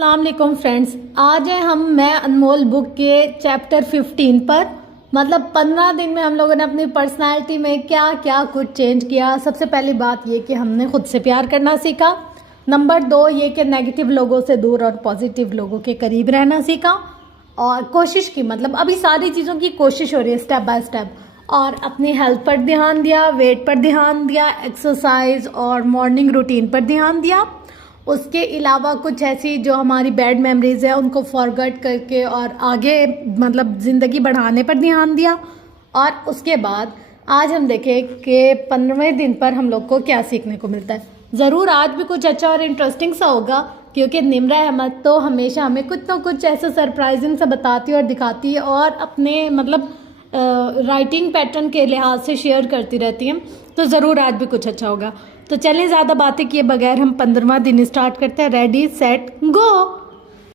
السلام علیکم فرینڈز، آج ہیں میں انمول بک کے چیپٹر 15 پر۔ مطلب 15 دن میں ہم لوگوں نے اپنی پرسنالٹی میں کیا کیا کچھ چینج کیا۔ سب سے پہلی بات یہ کہ ہم نے خود سے پیار کرنا سیکھا۔ نمبر 2 یہ کہ نیگیٹو لوگوں سے دور اور پازیٹیو لوگوں کے قریب رہنا سیکھا، اور کوشش کی، مطلب ابھی ساری چیزوں کی کوشش ہو رہی ہے اسٹیپ بائی اسٹیپ، اور اپنی ہیلتھ پر دھیان دیا، ویٹ پر دھیان دیا، ایکسرسائز اور مارننگ روٹین پر دھیان دیا۔ اس کے علاوہ کچھ ایسی جو ہماری بیڈ میموریز ہیں ان کو فارگٹ کر کے اور آگے مطلب زندگی بڑھانے پر دھیان دیا۔ اور اس کے بعد آج ہم دیکھیں کہ 15ویں دن پر ہم لوگ کو کیا سیکھنے کو ملتا ہے۔ ضرور آج بھی کچھ اچھا اور انٹرسٹنگ سا ہوگا، کیونکہ نمرہ احمد تو ہمیشہ ہمیں کچھ نہ کچھ ایسا سرپرائزنگ سا بتاتی اور دکھاتی ہے، اور اپنے مطلب رائٹنگ پیٹرن کے لحاظ سے شیئر کرتی رہتی ہیں، تو ضرور آج بھی کچھ اچھا ہوگا۔ تو چلیں زیادہ باتیں کیے بغیر ہم 15واں دن اسٹارٹ کرتے ہیں۔ ریڈی سیٹ گو۔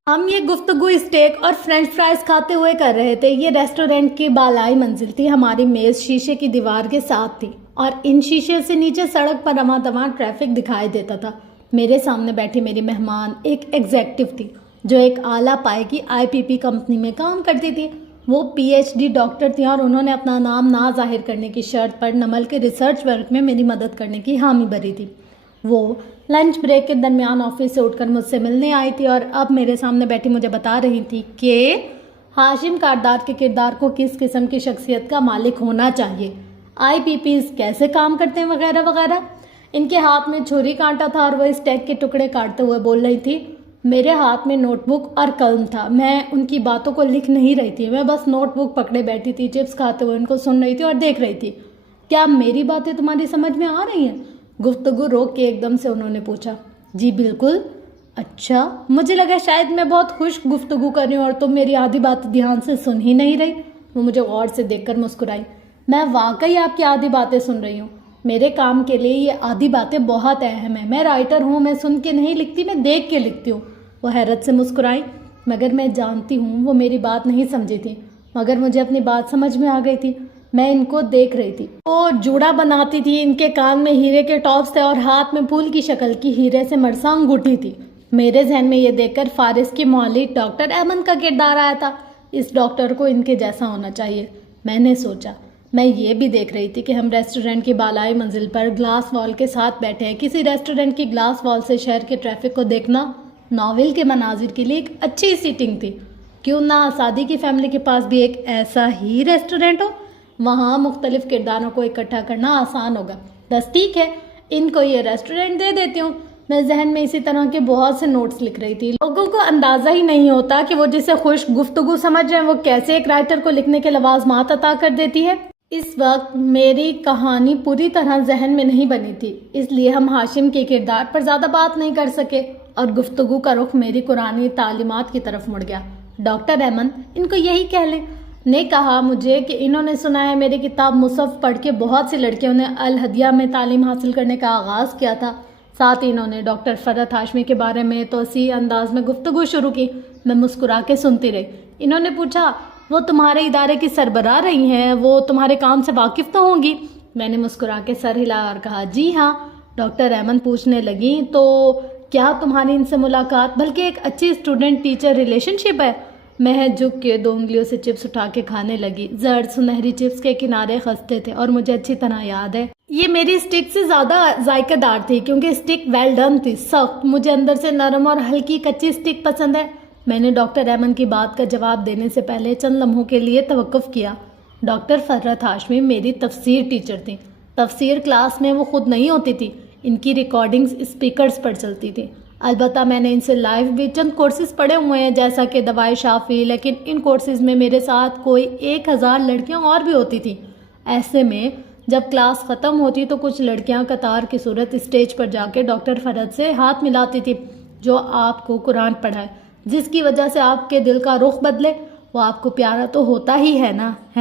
ہم یہ گفتگو اسٹیک اور فرینچ فرائز کھاتے ہوئے کر رہے تھے۔ یہ ریسٹورینٹ کی بالائی منزل تھی۔ ہماری میز شیشے کی دیوار کے ساتھ تھی، اور ان شیشے سے نیچے سڑک پر رواں دواں ٹریفک دکھائی دیتا تھا۔ میرے سامنے بیٹھی میری مہمان ایک ایگزیکٹو تھی جو ایک اعلیٰ پائے کی IPP کمپنی میں کام کرتی تھی۔ وہ PhD ڈاکٹر تھیں، اور انہوں نے اپنا نام نہ ظاہر کرنے کی شرط پر نمل کے ریسرچ ورک میں میری مدد کرنے کی حامی بھری تھی۔ وہ لنچ بریک کے درمیان آفس سے اٹھ کر مجھ سے ملنے آئی تھی، اور اب میرے سامنے بیٹھی مجھے بتا رہی تھی کہ ہاشم کاردار کے کردار کو کس قسم کی شخصیت کا مالک ہونا چاہیے، IPPs کیسے کام کرتے ہیں، وغیرہ وغیرہ۔ ان کے ہاتھ میں چھری کانٹا تھا، اور وہ اسٹیک کے ٹکڑے کاٹتے ہوئے بول رہی تھی۔ میرے ہاتھ میں نوٹ بک اور قلم تھا۔ میں ان کی باتوں کو لکھ نہیں رہی تھی، میں بس نوٹ بک پکڑے بیٹھی تھی، چپس کھاتے ہوئے ان کو سن رہی تھی اور دیکھ رہی تھی۔ کیا میری باتیں تمہاری سمجھ میں آ رہی ہیں؟ گفتگو روک کے ایک دم سے انہوں نے پوچھا۔ جی بالکل۔ اچھا، مجھے لگا شاید میں بہت خشک گفتگو کر رہی ہوں اور تم میری آدھی بات دھیان سے سن ہی نہیں رہی۔ وہ مجھے غور سے دیکھ کر مسکرائی۔ میں واقعی آپ کی آدھی باتیں سن رہی ہوں۔ میرے کام کے لیے یہ آدھی باتیں بہت اہم ہیں۔ میں رائٹر ہوں، میں سن کے نہیں لکھتی، میں دیکھ کے لکھتی ہوں۔ وہ حیرت سے مسکرائی۔ مگر میں جانتی ہوں وہ میری بات نہیں سمجھی تھی، مگر مجھے اپنی بات سمجھ میں آ گئی تھی۔ میں ان کو دیکھ رہی تھی۔ وہ جوڑا بناتی تھی، ان کے کان میں ہیرے کے ٹاپس تھے، اور ہاتھ میں پھول کی شکل کی ہیرے سے مرساں انگوٹھی تھی۔ میرے ذہن میں یہ دیکھ کر فارس کی معالج ڈاکٹر احمد کا کردار آیا تھا۔ اس ڈاکٹر کو ان کے جیسا ہونا چاہیے، میں نے سوچا۔ میں یہ بھی دیکھ رہی تھی کہ ہم ریسٹورینٹ کی بالائی منزل پر گلاس وال کے ساتھ بیٹھے ہیں۔ کسی ریسٹورینٹ کی گلاس وال سے شہر کے ٹریفک کو دیکھنا ناول کے مناظر کے لیے ایک اچھی سیٹنگ تھی۔ کیوں نہ سادی کی فیملی کے پاس بھی ایک ایسا ہی ریسٹورینٹ ہو؟ وہاں مختلف کرداروں کو اکٹھا کرنا آسان ہوگا۔ بس ٹھیک ہے، ان کو یہ ریسٹورینٹ دے دیتی ہوں۔ میں ذہن میں اسی طرح کے بہت سے نوٹس لکھ رہی تھی۔ لوگوں کو اندازہ ہی نہیں ہوتا کہ وہ جسے خشک گفتگو سمجھ رہے ہیں وہ کیسے ایک رائٹر کو لکھنے کے لوازمات عطا کر دیتی ہے۔ اس وقت میری کہانی پوری طرح ذہن میں نہیں بنی تھی، اس لیے ہم ہاشم کے کردار پر زیادہ بات نہیں کر سکے، اور گفتگو کا رخ میری قرآنی تعلیمات کی طرف مڑ گیا۔ ڈاکٹر احمد، ان کو یہی کہہ لیں، نے کہا مجھے کہ انہوں نے سنا ہے میری کتاب مصحف پڑھ کے بہت سی لڑکیوں نے الہدیہ میں تعلیم حاصل کرنے کا آغاز کیا تھا۔ ساتھ ہی انہوں نے ڈاکٹر فرحت ہاشمی کے بارے میں توسیع انداز میں گفتگو شروع کی۔ میں مسکرا کے سنتی رہی۔ انہوں نے پوچھا، وہ تمہارے ادارے کی سربراہ رہی ہیں، وہ تمہارے کام سے واقف تو ہوں گی؟ میں نے مسکرا کے سر ہلا اور کہا، جی ہاں۔ ڈاکٹر احمد پوچھنے لگیں، تو کیا تمہاری ان سے ملاقات بلکہ ایک اچھی اسٹوڈنٹ ٹیچر ریلیشن شپ ہے؟ میں جھک کے 2 انگلیوں سے چپس اٹھا کے کھانے لگی۔ زرد سنہری چپس کے کنارے خستے تھے، اور مجھے اچھی طرح یاد ہے یہ میری اسٹک سے زیادہ ذائقہ دار تھی، کیونکہ اسٹک ویل ڈن تھی، سخت۔ مجھے اندر سے نرم اور ہلکی کچی اسٹک پسند ہے۔ میں نے ڈاکٹر احمد کی بات کا جواب دینے سے پہلے چند لمحوں کے لیے توقف کیا۔ ڈاکٹر فرحت ہاشمی میری تفسیر ٹیچر تھیں۔ تفسیر کلاس میں وہ خود نہیں ہوتی تھی، ان کی ریکارڈنگز اسپیکرز پر چلتی تھی۔ البتہ میں نے ان سے لائیو بھی چند کورسز پڑھے ہوئے ہیں، جیسا کہ دوائی شافی، لیکن ان کورسز میں میرے ساتھ کوئی 1000 لڑکیاں اور بھی ہوتی تھیں۔ ایسے میں جب کلاس ختم ہوتی تو کچھ لڑکیاں قطار کی صورت اسٹیج پر جا کے ڈاکٹر فرحت سے ہاتھ ملاتی تھی، جو آپ کو قرآن پڑھائے، جس کی وجہ سے آپ کے دل کا رخ بدلے۔ وہ آپ کو پیارا تو ہوتا ہی ہے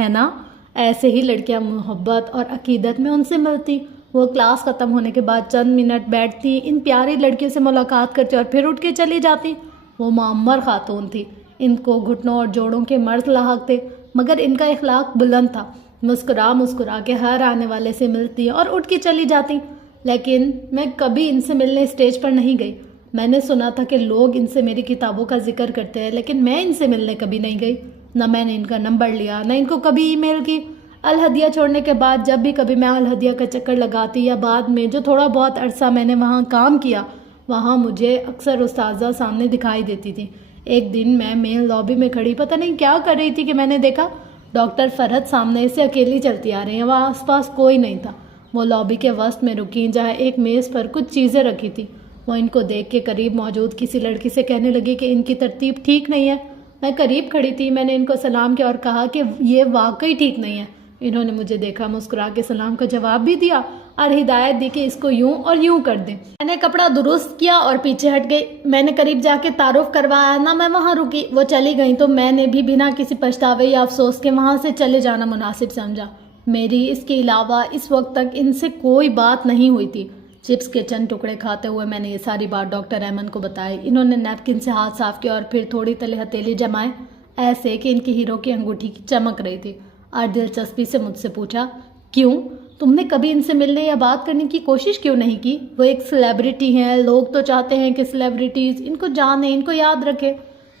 نا؟ ایسے ہی لڑکیاں محبت اور عقیدت میں ان سے ملتی۔ وہ کلاس ختم ہونے کے بعد چند منٹ بیٹھتی، ان پیاری لڑکیوں سے ملاقات کرتی اور پھر اٹھ کے چلی جاتی۔ وہ معمر خاتون تھی، ان کو گھٹنوں اور جوڑوں کے مرض لاحق تھے، مگر ان کا اخلاق بلند تھا۔ مسکرا کے ہر آنے والے سے ملتی اور اٹھ کے چلی جاتی۔ لیکن میں کبھی ان سے ملنے اسٹیج پر نہیں گئی۔ میں نے سنا تھا کہ لوگ ان سے میری کتابوں کا ذکر کرتے ہیں، لیکن میں ان سے ملنے کبھی نہیں گئی، نہ میں نے ان کا نمبر لیا، نہ ان کو کبھی ای میل کی۔ الہدیہ چھوڑنے کے بعد جب بھی کبھی میں الہدیہ کا چکر لگاتی یا بعد میں جو تھوڑا بہت عرصہ میں نے وہاں کام کیا، وہاں مجھے اکثر استاذہ سامنے دکھائی دیتی تھی۔ ایک دن میں مین لابی میں کھڑی پتہ نہیں کیا کر رہی تھی کہ میں نے دیکھا ڈاکٹر فرحت سامنے سے اکیلی چلتی آ رہی ہیں، وہاں آس پاس کوئی نہیں تھا۔ وہ لابی کے وسط میں رکی جہاں ایک میز پر کچھ چیزیں رکھی تھی۔ وہ ان کو دیکھ کے قریب موجود کسی لڑکی سے کہنے لگی کہ ان کی ترتیب ٹھیک نہیں ہے۔ میں قریب کھڑی تھی، میں نے ان کو سلام کیا اور کہا کہ یہ واقعی ٹھیک نہیں ہے۔ انہوں نے مجھے دیکھا، مسکرا کے سلام کا جواب بھی دیا اور ہدایت دی کہ اس کو یوں اور یوں کر دیں۔ میں نے کپڑا درست کیا اور پیچھے ہٹ گئی۔ میں نے قریب جا کے تعارف کروایا، نہ میں وہاں رکی۔ وہ چلی گئیں تو میں نے بھی بنا کسی پچھتاوے یا افسوس کے وہاں سے چلے جانا مناسب سمجھا۔ میری اس کے علاوہ اس وقت تک ان سے کوئی بات نہیں ہوئی تھی۔ چپس کے چند ٹکڑے کھاتے ہوئے میں نے یہ ساری بات ڈاکٹر ایمن کو بتائی۔ انہوں نے نیپکن سے ہاتھ صاف کیا اور پھر تھوڑی تلے ہتھیلی جمائے، ایسے کہ ان کی ہیرو کی انگوٹھی کی چمک رہی تھی، اور دلچسپی سے مجھ سے پوچھا، کیوں تم نے کبھی ان سے ملنے یا بات کرنے کی کوشش کیوں نہیں کی؟ وہ ایک سیلیبریٹی ہیں، لوگ تو چاہتے ہیں کہ سیلیبریٹیز ان کو جانیں، ان کو یاد رکھیں۔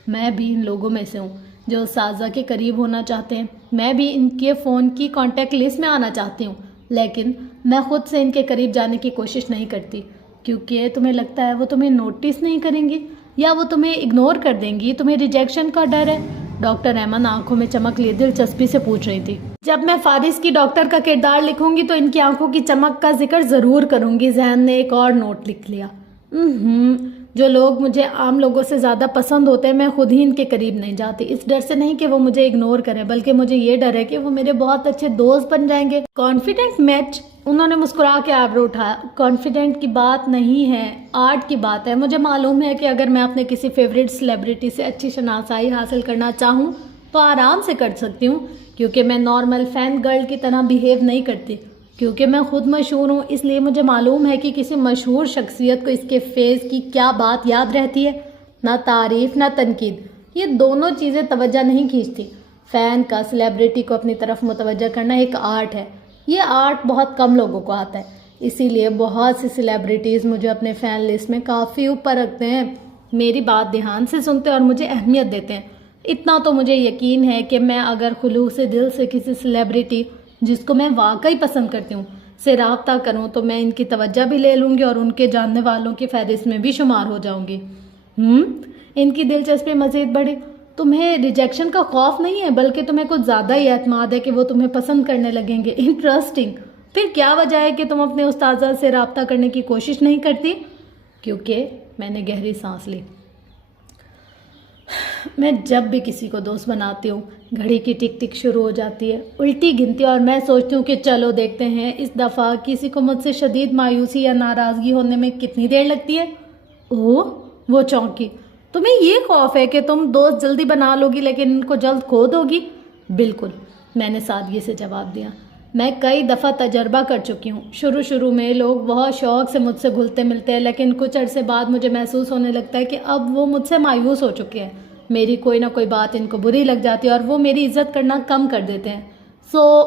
میں بھی ان لوگوں میں سے ہوں جو اساتذہ کے قریب ہونا چاہتے ہیں۔ میں بھی ان کے فون کی کانٹیکٹ لسٹ میں آنا چاہتی ہوں، لیکن میں خود سے ان کے قریب جانے کی کوشش نہیں کرتی، کیونکہ تمہیں لگتا ہے وہ تمہیں نوٹس نہیں کریں گی یا وہ تمہیں اگنور کر دیں گی، تمہیں ریجیکشن کا ڈر ہے۔ ڈاکٹر ایمن آنکھوں میں چمک لیے دلچسپی سے پوچھ رہی تھی۔ جب میں فارس کی ڈاکٹر کا کردار لکھوں گی تو ان کی آنکھوں کی چمک کا ذکر ضرور کروں گی۔ ذہن نے ایک اور نوٹ لکھ لیا۔ جو لوگ مجھے عام لوگوں سے زیادہ پسند ہوتے ہیں، میں خود ہی ان کے قریب نہیں جاتی، اس ڈر سے نہیں کہ وہ مجھے اگنور کریں، بلکہ مجھے یہ ڈر ہے کہ وہ میرے بہت اچھے دوست بن جائیں گے۔ کانفیڈنٹ میچ، انہوں نے مسکرا کے آبرو اٹھایا۔ کانفیڈنٹ کی بات نہیں ہے، آرٹ کی بات ہے۔ مجھے معلوم ہے کہ اگر میں اپنے کسی فیوریٹ سیلیبریٹی سے اچھی شناسائی حاصل کرنا چاہوں تو آرام سے کر سکتی ہوں، کیونکہ میں نارمل فین گرل کی طرح بیہیو نہیں کرتی، کیونکہ میں خود مشہور ہوں۔ اس لیے مجھے معلوم ہے کہ کسی مشہور شخصیت کو اس کے فیس کی کیا بات یاد رہتی ہے، نہ تعریف نہ تنقید، یہ دونوں چیزیں توجہ نہیں کھینچتی۔ فین کا سیلیبریٹی کو اپنی طرف متوجہ کرنا ایک آرٹ ہے، یہ آرٹ بہت کم لوگوں کو آتا ہے، اسی لیے بہت سی سیلیبریٹیز مجھے اپنے فین لسٹ میں کافی اوپر رکھتے ہیں، میری بات دھیان سے سنتے اور مجھے اہمیت دیتے ہیں۔ اتنا تو مجھے یقین ہے کہ میں اگر خلوص دل سے کسی سیلیبریٹی جس کو میں واقعی پسند کرتی ہوں سے رابطہ کروں تو میں ان کی توجہ بھی لے لوں گی اور ان کے جاننے والوں کی فہرست میں بھی شمار ہو جاؤں گی۔ ان کی دلچسپی مزید بڑھی۔ تمہیں ریجیکشن کا خوف نہیں ہے، بلکہ تمہیں کچھ زیادہ ہی اعتماد ہے کہ وہ تمہیں پسند کرنے لگیں گے۔ انٹرسٹنگ۔ پھر کیا وجہ ہے کہ تم اپنے استاذہ سے رابطہ کرنے کی کوشش نہیں کرتی؟ کیونکہ میں نے گہری سانس لی۔ میں جب بھی کسی کو دوست بناتی ہوں، گھڑی کی ٹک ٹک شروع ہو جاتی ہے، الٹی گنتی، اور میں سوچتی ہوں کہ چلو دیکھتے ہیں اس دفعہ کسی کو مجھ سے شدید مایوسی یا ناراضگی ہونے میں کتنی دیر لگتی ہے۔ اوہ، وہ چونکی۔ تمہیں یہ خوف ہے کہ تم دوست جلدی بنا لو گی لیکن ان کو جلد کھو دو گی؟ بالکل، میں نے سادگی سے جواب دیا۔ میں کئی دفعہ تجربہ کر چکی ہوں۔ شروع میں لوگ بہت شوق سے مجھ سے گھلتے ملتے ہیں، لیکن کچھ عرصے بعد مجھے محسوس ہونے لگتا ہے کہ اب وہ مجھ سے مایوس ہو چکے ہیں۔ میری کوئی نہ کوئی بات ان کو بری لگ جاتی ہے اور وہ میری عزت کرنا کم کر دیتے ہیں،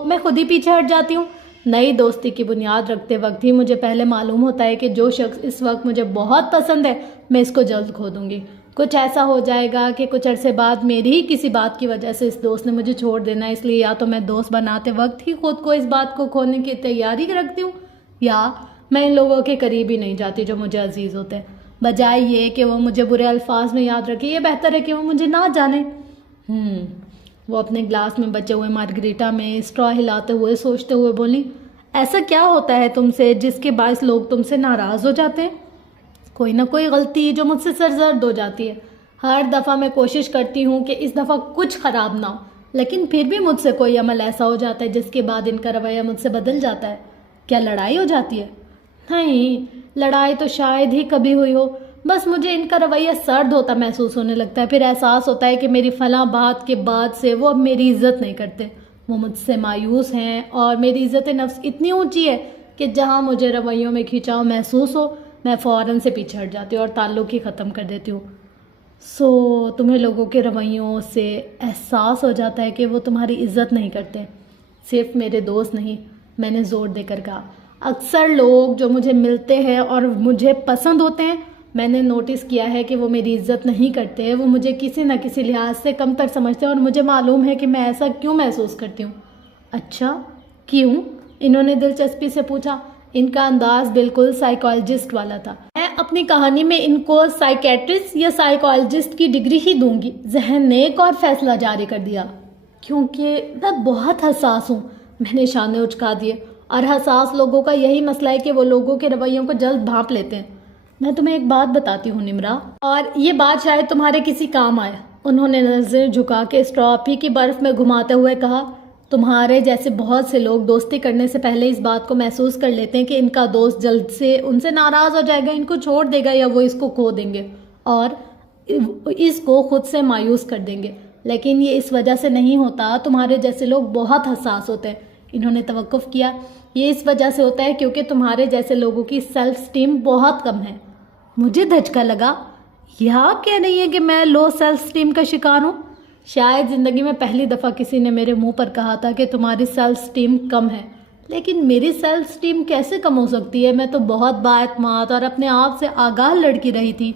میں خود ہی پیچھے ہٹ جاتی ہوں۔ نئی دوستی کی بنیاد رکھتے وقت ہی مجھے پہلے معلوم ہوتا ہے کہ جو شخص اس وقت مجھے بہت پسند ہے میں اس کو جلد کھو دوں گی۔ کچھ ایسا ہو جائے گا کہ کچھ عرصے بعد میری ہی کسی بات کی وجہ سے اس دوست نے مجھے چھوڑ دینا، اس لیے یا تو میں دوست بناتے وقت ہی خود کو اس بات کو کھونے کی تیاری رکھتی ہوں، یا میں ان لوگوں کے قریب ہی نہیں جاتی جو مجھے عزیز ہوتے ہیں۔ بجائے یہ کہ وہ مجھے برے الفاظ میں یاد رکھے، یہ بہتر ہے کہ وہ مجھے نہ جانے۔ وہ اپنے گلاس میں بچے ہوئے مارگریٹا میں اسٹرا ہلاتے ہوئے سوچتے ہوئے بولی، ایسا کیا ہوتا ہے تم سے جس کے باعث لوگ تم سے ناراض ہو جاتے ہیں؟ کوئی نہ کوئی غلطی جو مجھ سے سرزد ہو جاتی ہے۔ ہر دفعہ میں کوشش کرتی ہوں کہ اس دفعہ کچھ خراب نہ ہو، لیکن پھر بھی مجھ سے کوئی عمل ایسا ہو جاتا ہے جس کے بعد ان کا رویہ مجھ سے بدل جاتا ہے۔ کیا لڑائی ہو جاتی ہے؟ نہیں، لڑائی تو شاید ہی کبھی ہوئی ہو، بس مجھے ان کا رویہ سرد ہوتا محسوس ہونے لگتا ہے۔ پھر احساس ہوتا ہے کہ میری فلاں بات کے بعد سے وہ اب میری عزت نہیں کرتے، وہ مجھ سے مایوس ہیں، اور میری عزت نفس اتنی اونچی ہے کہ جہاں مجھے رویوں میں کھینچاؤ محسوس ہو میں فوراً سے پیچھے ہٹ جاتی ہوں اور تعلق ہی ختم کر دیتی ہوں۔ تمہیں لوگوں کے رویوں سے احساس ہو جاتا ہے کہ وہ تمہاری عزت نہیں کرتے؟ صرف میرے دوست نہیں، میں نے زور دے کر کہا، اکثر لوگ جو مجھے ملتے ہیں اور مجھے پسند ہوتے ہیں میں نے نوٹس کیا ہے کہ وہ میری عزت نہیں کرتے ہیں، وہ مجھے کسی نہ کسی لحاظ سے کم تر سمجھتے ہیں اور مجھے معلوم ہے کہ میں ایسا کیوں محسوس کرتی ہوں۔ اچھا کیوں؟ انہوں نے دلچسپی سے پوچھا۔ ان کا انداز بالکل سائیکالوجسٹ والا تھا۔ میں اپنی کہانی میں ان کو سائیکیٹرسٹ یا سائیکالوجسٹ کی ڈگری ہی دوں گی۔ ذہن نے ایک اور فیصلہ جاری کر دیا۔ کیونکہ میں بہت حساس ہوں، میں نے شانے اچکا دیے، اور حساس لوگوں کا یہی مسئلہ ہے کہ وہ لوگوں کے رویوں کو جلد بھانپ لیتے ہیں۔ میں تمہیں ایک بات بتاتی ہوں نمرا، اور یہ بات شاید تمہارے کسی کام آئے۔ انہوں نے نظر جھکا کے اسٹراپی کی برف میں گھماتے ہوئے کہا، تمہارے جیسے بہت سے لوگ دوستی کرنے سے پہلے اس بات کو محسوس کر لیتے ہیں کہ ان کا دوست جلد سے ان سے ناراض ہو جائے گا، ان کو چھوڑ دے گا، یا وہ اس کو کھو دیں گے اور اس کو خود سے مایوس کر دیں گے۔ لیکن یہ اس وجہ سے نہیں ہوتا۔ تمہارے جیسے لوگ بہت حساس ہوتے ہیں۔ انہوں نے توقف کیا۔ یہ اس وجہ سے ہوتا ہے کیونکہ تمہارے جیسے لوگوں کی سیلف اسٹیم بہت کم ہے۔ مجھے دھچکا لگا۔ یہ آپ کہہ رہی ہیں کہ میں لو سیلف اسٹیم کا شکار ہوں؟ شاید زندگی میں پہلی دفعہ کسی نے میرے منہ پر کہا تھا کہ تمہاری سیلف اسٹیم کم ہے، لیکن میری سیلف اسٹیم کیسے کم ہو سکتی ہے؟ میں تو بہت بااعتماد اور اپنے آپ سے آگاہ لڑکی رہی تھی۔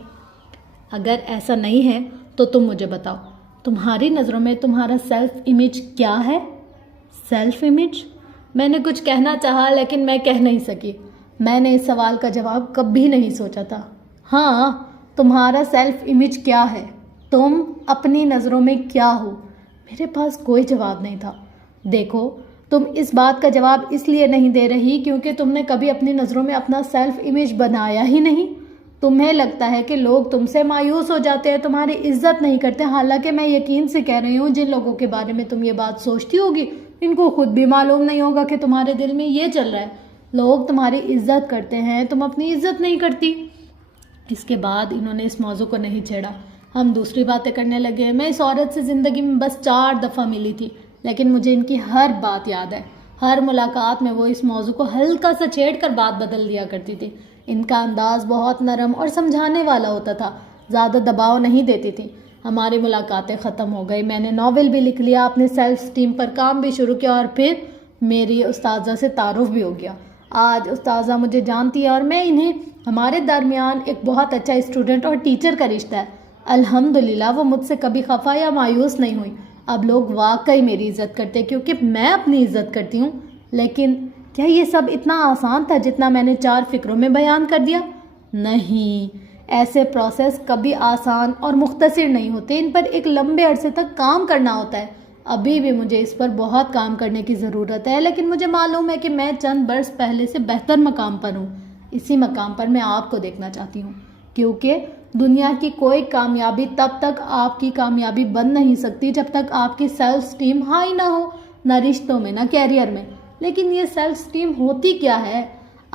اگر ایسا نہیں ہے تو تم مجھے بتاؤ، تمہاری نظروں میں تمہارا سیلف امیج کیا ہے؟ Self image? میں نے کچھ کہنا چاہا لیکن میں کہہ نہیں سکی۔ میں نے اس سوال کا جواب کبھی نہیں سوچا تھا۔ ہاں، تمہارا سیلف امیج کیا ہے؟ تم اپنی نظروں میں کیا ہو؟ میرے پاس کوئی جواب نہیں تھا۔ دیکھو، تم اس بات کا جواب اس لیے نہیں دے رہی کیونکہ تم نے کبھی اپنی نظروں میں اپنا سیلف امیج بنایا ہی نہیں۔ تمہیں لگتا ہے کہ لوگ تم سے مایوس ہو جاتے ہیں، تمہاری عزت نہیں کرتے، حالانکہ میں یقین سے کہہ رہی ہوں جن لوگوں کے بارے میں تم یہ بات سوچتی ہوگی ان کو خود بھی معلوم نہیں ہوگا کہ تمہارے دل میں یہ چل رہا ہے۔ لوگ تمہاری عزت کرتے ہیں، تم اپنی عزت نہیں کرتی۔ اس کے بعد انہوں نے اس موضوع کو نہیں چھیڑا۔ ہم دوسری باتیں کرنے لگے۔ میں اس عورت سے زندگی میں بس 4 دفعہ ملی تھی، لیکن مجھے ان کی ہر بات یاد ہے۔ ہر ملاقات میں وہ اس موضوع کو ہلکا سا چھیڑ کر بات بدل دیا کرتی تھی۔ ان کا انداز بہت نرم اور سمجھانے والا ہوتا تھا، زیادہ دباؤ نہیں دیتی تھی۔ ہماری ملاقاتیں ختم ہو گئی۔ میں نے ناول بھی لکھ لیا، اپنے سیلف اسٹیم پر کام بھی شروع کیا، اور پھر میری استاذہ سے تعارف بھی ہو گیا۔ آج استاذہ مجھے جانتی ہے اور میں انہیں۔ ہمارے درمیان ایک بہت اچھا اسٹوڈنٹ اور ٹیچر کا رشتہ ہے۔ الحمدللہ وہ مجھ سے کبھی خفا یا مایوس نہیں ہوئی۔ اب لوگ واقعی میری عزت کرتے ہیں کیونکہ میں اپنی عزت کرتی ہوں۔ لیکن کیا یہ سب اتنا آسان تھا جتنا میں نے 4 فقروں میں بیان کر دیا؟ نہیں، ایسے پروسیس کبھی آسان اور مختصر نہیں ہوتے، ان پر ایک لمبے عرصے تک کام کرنا ہوتا ہے۔ ابھی بھی مجھے اس پر بہت کام کرنے کی ضرورت ہے، لیکن مجھے معلوم ہے کہ میں چند برس پہلے سے بہتر مقام پر ہوں۔ اسی مقام پر میں آپ کو دیکھنا چاہتی ہوں، کیونکہ دنیا کی کوئی کامیابی تب تک آپ کی کامیابی بن نہیں سکتی جب تک آپ کی سیلف اسٹیم ہائی نہ ہو، نہ رشتوں میں، نہ کیریئر میں۔ لیکن یہ سیلف اسٹیم ہوتی کیا ہے؟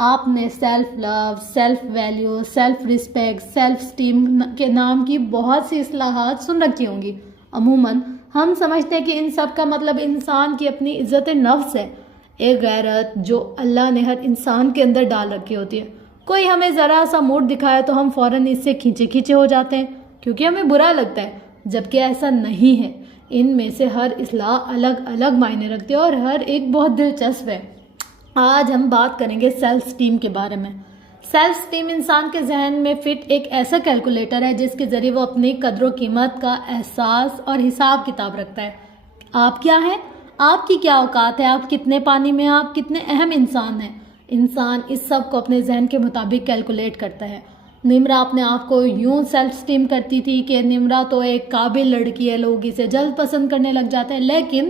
آپ نے self love, self value, self respect, self esteem کے نام کی بہت سی اصطلاحات سن رکھی ہوں گی۔ عموماً ہم سمجھتے ہیں کہ ان سب کا مطلب انسان کی اپنی عزت نفس ہے، ایک غیرت جو اللہ نے ہر انسان کے اندر ڈال رکھی ہوتی ہے۔ کوئی ہمیں ذرا سا موڈ دکھائے تو ہم فوراً اس سے کھینچے ہو جاتے ہیں کیونکہ ہمیں برا لگتا ہے، جبکہ ایسا نہیں ہے۔ ان میں سے ہر اصلاح الگ الگ معنی رکھتی ہے اور ہر ایک بہت دلچسپ ہے۔ آج ہم بات کریں گے سیلف اسٹیم کے بارے میں۔ سیلف اسٹیم انسان کے ذہن میں فٹ ایک ایسا کیلکولیٹر ہے جس کے ذریعے وہ اپنی قدر و قیمت کا احساس اور حساب کتاب رکھتا ہے۔ آپ کیا ہیں؟ آپ کی کیا اوقات ہے؟ آپ کتنے پانی میں ہیں؟ آپ کتنے اہم انسان ہیں؟ انسان اس سب کو اپنے ذہن کے مطابق کیلکولیٹ کرتا ہے۔ نمرا اپنے آپ کو یوں سیلف اسٹیم کرتی تھی کہ نمرا تو ایک قابل لڑکی ہے، لوگ اسے جلد پسند کرنے لگ جاتے ہیں، لیکن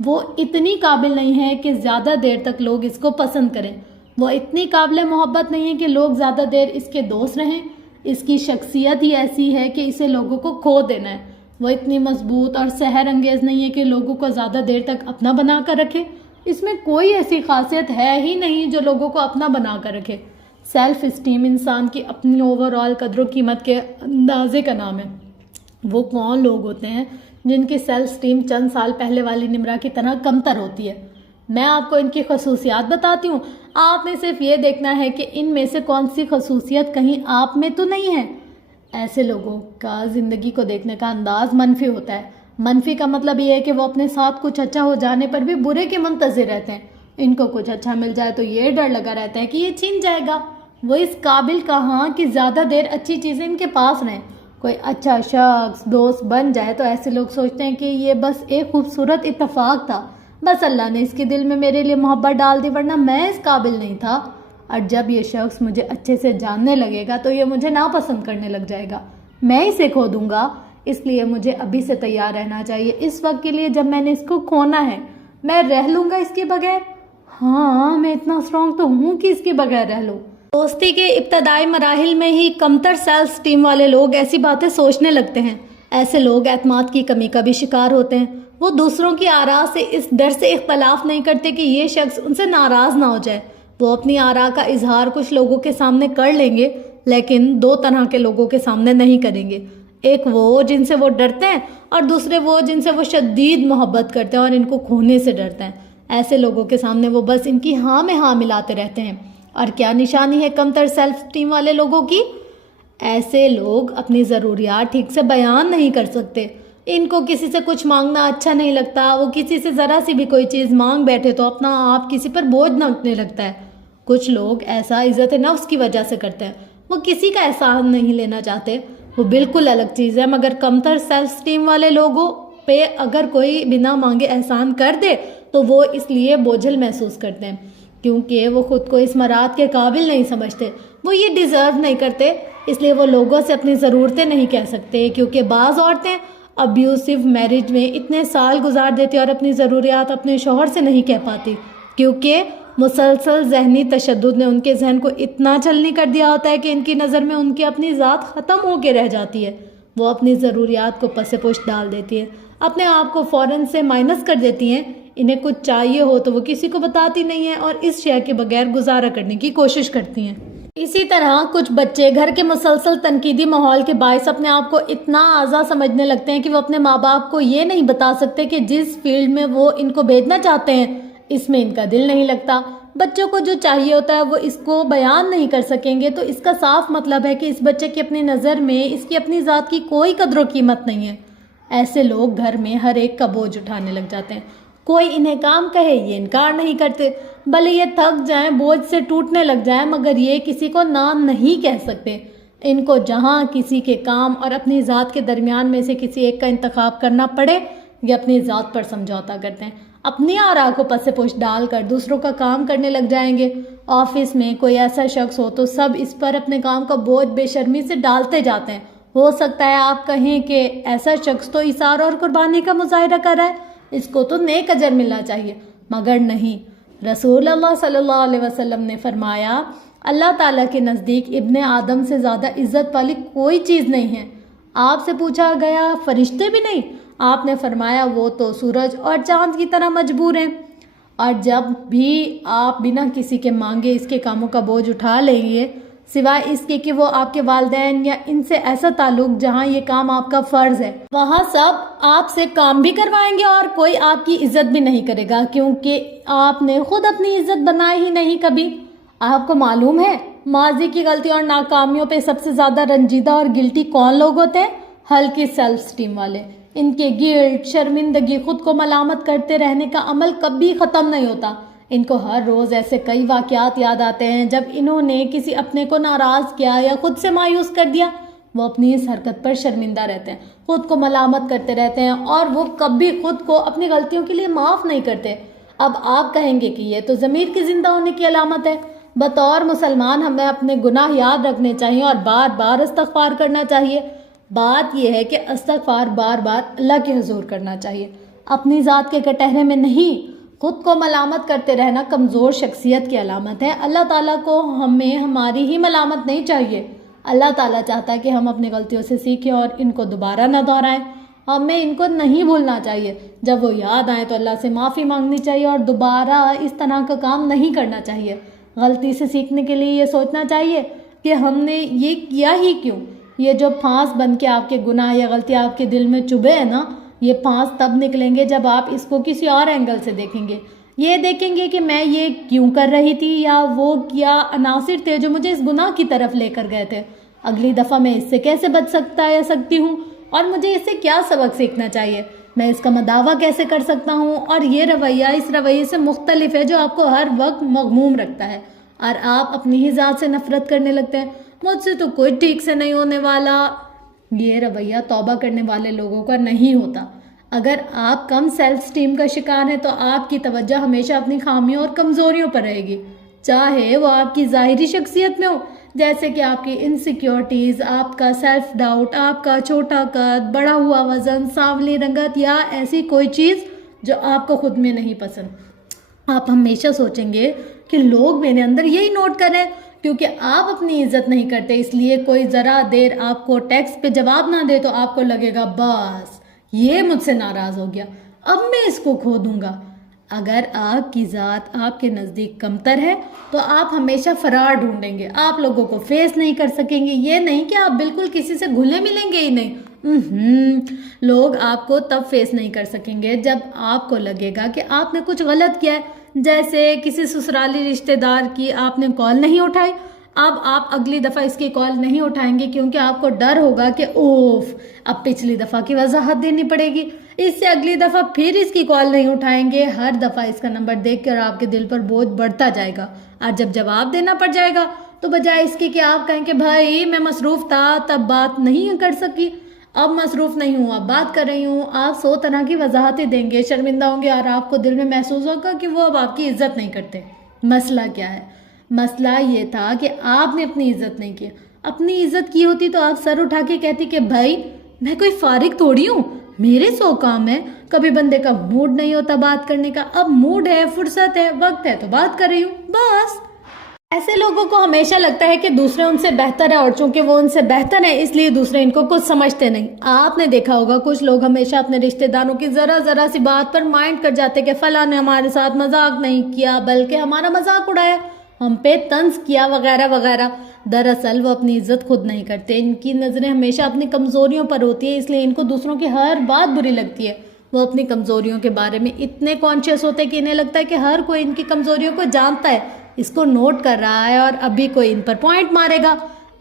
وہ اتنی قابل نہیں ہے کہ زیادہ دیر تک لوگ اس کو پسند کریں۔ وہ اتنی قابل محبت نہیں ہے کہ لوگ زیادہ دیر اس کے دوست رہیں۔ اس کی شخصیت ہی ایسی ہے کہ اسے لوگوں کو کھو دینا ہے۔ وہ اتنی مضبوط اور سحر انگیز نہیں ہے کہ لوگوں کو زیادہ دیر تک اپنا بنا کر رکھے۔ اس میں کوئی ایسی خاصیت ہے ہی نہیں جو لوگوں کو اپنا بنا کر رکھے۔ سیلف اسٹیم انسان کی اپنی اوور آل قدر و قیمت کے اندازے کا نام ہے۔ وہ کون لوگ ہوتے ہیں جن کی سیلف اسٹیم چند سال پہلے والی نمرا کی طرح کمتر ہوتی ہے؟ میں آپ کو ان کی خصوصیات بتاتی ہوں، آپ نے صرف یہ دیکھنا ہے کہ ان میں سے کون سی خصوصیت کہیں آپ میں تو نہیں ہے۔ ایسے لوگوں کا زندگی کو دیکھنے کا انداز منفی ہوتا ہے۔ منفی کا مطلب یہ ہے کہ وہ اپنے ساتھ کچھ اچھا ہو جانے پر بھی برے کے منتظر رہتے ہیں۔ ان کو کچھ اچھا مل جائے تو یہ ڈر لگا رہتا ہے کہ یہ چھن جائے گا۔ وہ اس قابل کہاں کہ زیادہ دیر اچھی چیزیں ان کے پاس رہیں۔ کوئی اچھا شخص دوست بن جائے تو ایسے لوگ سوچتے ہیں کہ یہ بس ایک خوبصورت اتفاق تھا، بس اللہ نے اس کے دل میں میرے لیے محبت ڈال دی، ورنہ میں اس قابل نہیں تھا۔ اور جب یہ شخص مجھے اچھے سے جاننے لگے گا تو یہ مجھے ناپسند کرنے لگ جائے گا، میں اسے کھو دوں گا۔ اس لیے مجھے ابھی سے تیار رہنا چاہیے، اس وقت کے لیے جب میں نے اس کو کھونا ہے۔ میں رہ لوں گا اس کے بغیر؟ ہاں، میں اتنا اسٹرانگ تو ہوں کہ اس کے بغیر رہ لوں۔ دوستی کے ابتدائی مراحل میں ہی کمتر سیلف اسٹیم والے لوگ ایسی باتیں سوچنے لگتے ہیں۔ ایسے لوگ اعتماد کی کمی کا بھی شکار ہوتے ہیں۔ وہ دوسروں کی آراء سے اس ڈر سے اختلاف نہیں کرتے کہ یہ شخص ان سے ناراض نہ ہو جائے۔ وہ اپنی آراء کا اظہار کچھ لوگوں کے سامنے کر لیں گے، لیکن دو طرح کے لوگوں کے سامنے نہیں کریں گے۔ ایک وہ جن سے وہ ڈرتے ہیں، اور دوسرے وہ جن سے وہ شدید محبت کرتے ہیں اور ان کو کھونے سے ڈرتے ہیں۔ ایسے لوگوں کے سامنے وہ بس ان کی ہاں میں ہاں ملاتے رہتے ہیں۔ اور کیا نشانی ہے کمتر سیلف اسٹیم والے لوگوں کی؟ ایسے لوگ اپنی ضروریات ٹھیک سے بیان نہیں کر سکتے۔ ان کو کسی سے کچھ مانگنا اچھا نہیں لگتا۔ وہ کسی سے ذرا سی بھی کوئی چیز مانگ بیٹھے تو اپنا آپ کسی پر بوجھ نہ لگتا ہے۔ کچھ لوگ ایسا عزت نفس کی وجہ سے کرتے ہیں، وہ کسی کا احسان نہیں لینا چاہتے، وہ بالکل الگ چیز ہے۔ مگر کمتر سیلف اسٹیم والے لوگوں پہ اگر کوئی بنا مانگے احسان کر دے تو وہ اس لیے بوجھل محسوس کرتے ہیں کیونکہ وہ خود کو اس مراد کے قابل نہیں سمجھتے، وہ یہ ڈیزرو نہیں کرتے، اس لیے وہ لوگوں سے اپنی ضرورتیں نہیں کہہ سکتے۔ کیونکہ بعض عورتیں ابیوسو میرج میں اتنے سال گزار دیتی اور اپنی ضروریات اپنے شوہر سے نہیں کہہ پاتی کیونکہ مسلسل ذہنی تشدد نے ان کے ذہن کو اتنا چھلنی کر دیا ہوتا ہے کہ ان کی نظر میں ان کی اپنی ذات ختم ہو کے رہ جاتی ہے۔ وہ اپنی ضروریات کو پس پشت ڈال دیتی ہے، اپنے آپ کو فوراً سے مائنس کر دیتی ہیں۔ انہیں کچھ چاہیے ہو تو وہ کسی کو بتاتی نہیں ہیں اور اس شے کے بغیر گزارا کرنے کی کوشش کرتی ہیں۔ اسی طرح کچھ بچے گھر کے مسلسل تنقیدی ماحول کے باعث اپنے آپ کو اتنا اعلیٰ سمجھنے لگتے ہیں کہ وہ اپنے ماں باپ کو یہ نہیں بتا سکتے کہ جس فیلڈ میں وہ ان کو بھیجنا چاہتے ہیں اس میں ان کا دل نہیں لگتا۔ بچوں کو جو چاہیے ہوتا ہے وہ اس کو بیان نہیں کر سکیں گے تو اس کا صاف مطلب ہے کہ اس بچے کی اپنی نظر میں اس کی اپنی ذات کی کوئی قدر و قیمت نہیں ہے۔ ایسے لوگ گھر میں ہر ایک کا بوجھ اٹھانے لگ جاتے ہیں۔ کوئی انہیں کام کہے یہ انکار نہیں کرتے، بھلے یہ تھک جائیں، بوجھ سے ٹوٹنے لگ جائیں، مگر یہ کسی کو نہ نہیں کہہ سکتے۔ ان کو جہاں کسی کے کام اور اپنی ذات کے درمیان میں سے کسی ایک کا انتخاب کرنا پڑے، یہ اپنی ذات پر سمجھوتا کرتے ہیں، اپنی آراء کو پس پوش ڈال کر دوسروں کا کام کرنے لگ جائیں گے۔ آفس میں کوئی ایسا شخص ہو تو سب اس پر اپنے کام کا بوجھ بے شرمی سے ڈالتے جاتے ہیں۔ ہو سکتا ہے آپ کہیں کہ ایسا شخص تو ایثار اور قربانی کا مظاہرہ کر رہا ہے، اس کو تو نیک اجر ملنا چاہیے، مگر نہیں۔ رسول اللہ صلی اللہ علیہ وسلم نے فرمایا، اللہ تعالیٰ کے نزدیک ابن آدم سے زیادہ عزت والی کوئی چیز نہیں ہے۔ آپ سے پوچھا گیا فرشتے بھی نہیں؟ آپ نے فرمایا وہ تو سورج اور چاند کی طرح مجبور ہیں۔ اور جب بھی آپ بنا کسی کے مانگے اس کے کاموں کا بوجھ اٹھا لیں گے، سوائے اس کے کہ وہ آپ کے والدین یا ان سے ایسا تعلق جہاں یہ کام آپ کا فرض ہے، وہاں سب آپ سے کام بھی کروائیں گے اور کوئی آپ کی عزت بھی نہیں کرے گا کیونکہ آپ نے خود اپنی عزت بنائی ہی نہیں کبھی۔ آپ کو معلوم ہے ماضی کی غلطی اور ناکامیوں پہ سب سے زیادہ رنجیدہ اور گلٹی کون لوگ ہوتے ہیں؟ ہلکی سیلف اسٹیم والے۔ ان کے گلٹ، شرمندگی، خود کو ملامت کرتے رہنے کا عمل کبھی ختم نہیں ہوتا۔ ان کو ہر روز ایسے کئی واقعات یاد آتے ہیں جب انہوں نے کسی اپنے کو ناراض کیا یا خود سے مایوس کر دیا۔ وہ اپنی اس حرکت پر شرمندہ رہتے ہیں، خود کو ملامت کرتے رہتے ہیں اور وہ کبھی خود کو اپنی غلطیوں کے لیے معاف نہیں کرتے۔ اب آپ کہیں گے کہ یہ تو ضمیر کی زندہ ہونے کی علامت ہے۔ بطور مسلمان ہمیں اپنے گناہ یاد رکھنے چاہیے اور بار بار استغفار کرنا چاہیے۔ بات یہ ہے کہ استغفار بار بار اللہ کے حضور کرنا چاہیے، اپنی ذات کے کٹہرے میں نہیں۔ خود کو ملامت کرتے رہنا کمزور شخصیت کی علامت ہے۔ اللہ تعالیٰ کو ہمیں ہماری ہی ملامت نہیں چاہیے۔ اللہ تعالیٰ چاہتا ہے کہ ہم اپنی غلطیوں سے سیکھیں اور ان کو دوبارہ نہ دہرائیں۔ ہمیں ان کو نہیں بھولنا چاہیے، جب وہ یاد آئیں تو اللہ سے معافی مانگنی چاہیے اور دوبارہ اس طرح کا کام نہیں کرنا چاہیے۔ غلطی سے سیکھنے کے لیے یہ سوچنا چاہیے کہ ہم نے یہ کیا ہی کیوں۔ یہ جو پھانس بن کے آپ کے گناہ یا غلطی آپ کے دل میں چبھے ہیں نا، یہ پھانس تب نکلیں گے جب آپ اس کو کسی اور اینگل سے دیکھیں گے۔ یہ دیکھیں گے کہ میں یہ کیوں کر رہی تھی یا وہ کیا عناصر تھے جو مجھے اس گناہ کی طرف لے کر گئے تھے۔ اگلی دفعہ میں اس سے کیسے بچ سکتا یا سکتی ہوں اور مجھے اس سے کیا سبق سیکھنا چاہیے، میں اس کا مداوع کیسے کر سکتا ہوں اور یہ رویہ اس رویے سے مختلف ہے جو آپ کو ہر وقت مغموم رکھتا ہے۔ اور آپ اپنی ہی ذات سے نفرت کرنے لگتے ہیں، مجھ سے تو کچھ ٹھیک سے نہیں ہونے والا۔ یہ رویہ توبہ کرنے والے لوگوں کا نہیں ہوتا۔ اگر آپ کم سیلف اسٹیم کا شکار ہیں تو آپ کی توجہ ہمیشہ اپنی خامیوں اور کمزوریوں پر رہے گی، چاہے وہ آپ کی ظاہری شخصیت میں ہو، جیسے کہ آپ کی انسیکیورٹیز، آپ کا سیلف ڈاؤٹ، آپ کا چھوٹا قد، بڑا ہوا وزن، سانولی رنگت یا ایسی کوئی چیز جو آپ کو خود میں نہیں پسند۔ آپ ہمیشہ سوچیں گے کہ لوگ میرے اندر یہی نوٹ کریں، کیونکہ آپ اپنی عزت نہیں کرتے، اس لیے کوئی ذرا دیر آپ کو ٹیکسٹ پہ جواب نہ دے تو آپ کو لگے گا بس یہ مجھ سے ناراض ہو گیا، اب میں اس کو کھو دوں گا۔ اگر آپ کی ذات آپ کے نزدیک کمتر ہے تو آپ ہمیشہ فرار ڈھونڈیں گے، آپ لوگوں کو فیس نہیں کر سکیں گے۔ یہ نہیں کہ آپ بالکل کسی سے گھلے ملیں گے ہی نہیں، لوگ آپ کو تب فیس نہیں کر سکیں گے جب آپ کو لگے گا کہ آپ نے کچھ غلط کیا ہے، جیسے کسی سسرالی رشتہ دار کی آپ نے کال نہیں اٹھائی، اب آپ اگلی دفعہ اس کی کال نہیں اٹھائیں گے کیونکہ آپ کو ڈر ہوگا کہ اوف اب پچھلی دفعہ کی وضاحت دینی پڑے گی، اس سے اگلی دفعہ پھر اس کی کال نہیں اٹھائیں گے۔ ہر دفعہ اس کا نمبر دیکھ کر آپ کے دل پر بوجھ بڑھتا جائے گا، اور جب جواب دینا پڑ جائے گا تو بجائے اس کی کہ آپ کہیں کہ بھائی میں مصروف تھا تب بات نہیں کر سکی، اب مصروف نہیں ہوں اب بات کر رہی ہوں، آپ 100 طرح کی وضاحتیں دیں گے، شرمندہ ہوں گے، اور آپ کو دل میں محسوس ہوگا کہ وہ اب آپ کی عزت نہیں کرتے۔ مسئلہ کیا ہے؟ مسئلہ یہ تھا کہ آپ نے اپنی عزت نہیں کی۔ اپنی عزت کی ہوتی تو آپ سر اٹھا کے کہتی کہ بھائی میں کوئی فارغ تھوڑی ہوں، میرے 100 کام ہے، کبھی بندے کا موڈ نہیں ہوتا بات کرنے کا، اب موڈ ہے، فرصت ہے، وقت ہے تو بات کر رہی ہوں بس۔ ایسے لوگوں کو ہمیشہ لگتا ہے کہ دوسرے ان سے بہتر ہیں، اور چونکہ وہ ان سے بہتر ہیں اس لیے دوسرے ان کو کچھ سمجھتے نہیں۔ آپ نے دیکھا ہوگا کچھ لوگ ہمیشہ اپنے رشتہ داروں کی ذرا سی بات پر مائنڈ کر جاتے کہ فلاں نے ہمارے ساتھ مذاق نہیں کیا بلکہ ہمارا مذاق اڑایا، ہم پہ طنز کیا وغیرہ وغیرہ۔ دراصل وہ اپنی عزت خود نہیں کرتے، ان کی نظریں ہمیشہ اپنی کمزوریوں پر ہوتی ہیں، اس لیے ان کو دوسروں کی ہر بات بری لگتی ہے۔ وہ اپنی کمزوریوں کے بارے میں اتنے کانشیس ہوتے ہیں کہ انہیں لگتا ہے کہ ہر کوئی ان کی کمزوریوں کو جانتا ہے، اس کو نوٹ کر رہا ہے اور ابھی کوئی ان پر پوائنٹ مارے گا۔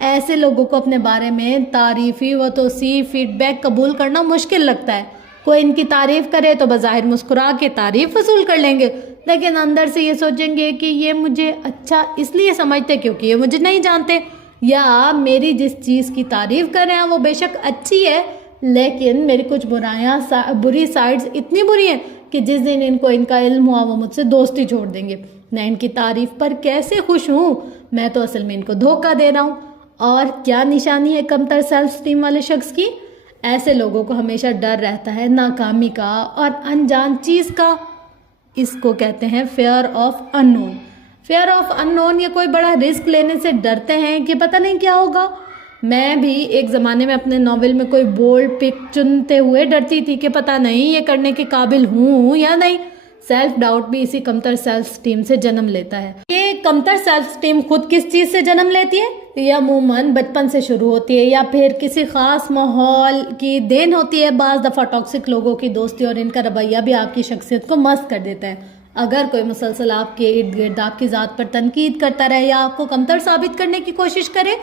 ایسے لوگوں کو اپنے بارے میں تعریفی و توصیف فیڈ بیک قبول کرنا مشکل لگتا ہے۔ کوئی ان کی تعریف کرے تو بظاہر مسکرا کے تعریف وصول کر لیں گے، لیکن اندر سے یہ سوچیں گے کہ یہ مجھے اچھا اس لیے سمجھتے کیونکہ یہ مجھے نہیں جانتے، یا میری جس چیز کی تعریف کر رہے ہیں وہ بے شک اچھی ہے لیکن میری کچھ بری سائڈز اتنی بری ہیں کہ جس دن ان کو ان کا علم ہوا وہ مجھ سے دوستی چھوڑ دیں گے۔ میں ان کی تعریف پر کیسے خوش ہوں، میں تو اصل میں ان کو دھوکہ دے رہا ہوں۔ اور کیا نشانی ہے کمتر سیلف اسٹیم والے شخص کی؟ ایسے لوگوں کو ہمیشہ ڈر رہتا ہے ناکامی کا اور انجان چیز کا۔ اس کو کہتے ہیں fear of unknown. Fear of unknown, یہ کوئی بڑا رسک لینے سے ڈرتے ہیں کہ پتہ نہیں کیا ہوگا۔ میں بھی ایک زمانے میں اپنے ناول میں کوئی بولڈ پک چنتے ہوئے ڈرتی تھی کہ پتہ نہیں یہ کرنے کے قابل ہوں یا نہیں۔ سیلف ڈاؤٹ بھی اسی کمتر سیلف اسٹیم سے جنم لیتا ہے۔ یہ کمتر سیلف اسٹیم خود کس چیز سے جنم لیتی ہے؟ یہ عموماً بچپن سے شروع ہوتی ہے یا پھر کسی خاص ماحول کی دین ہوتی ہے۔ بعض دفعہ ٹاکسک لوگوں کی دوستی اور ان کا رویہ بھی آپ کی شخصیت کو مست کر دیتا ہے۔ اگر کوئی مسلسل آپ کے ارد گرد آپ کی ذات پر تنقید کرتا رہے یا آپ کو کمتر ثابت کرنے کی کوشش کرے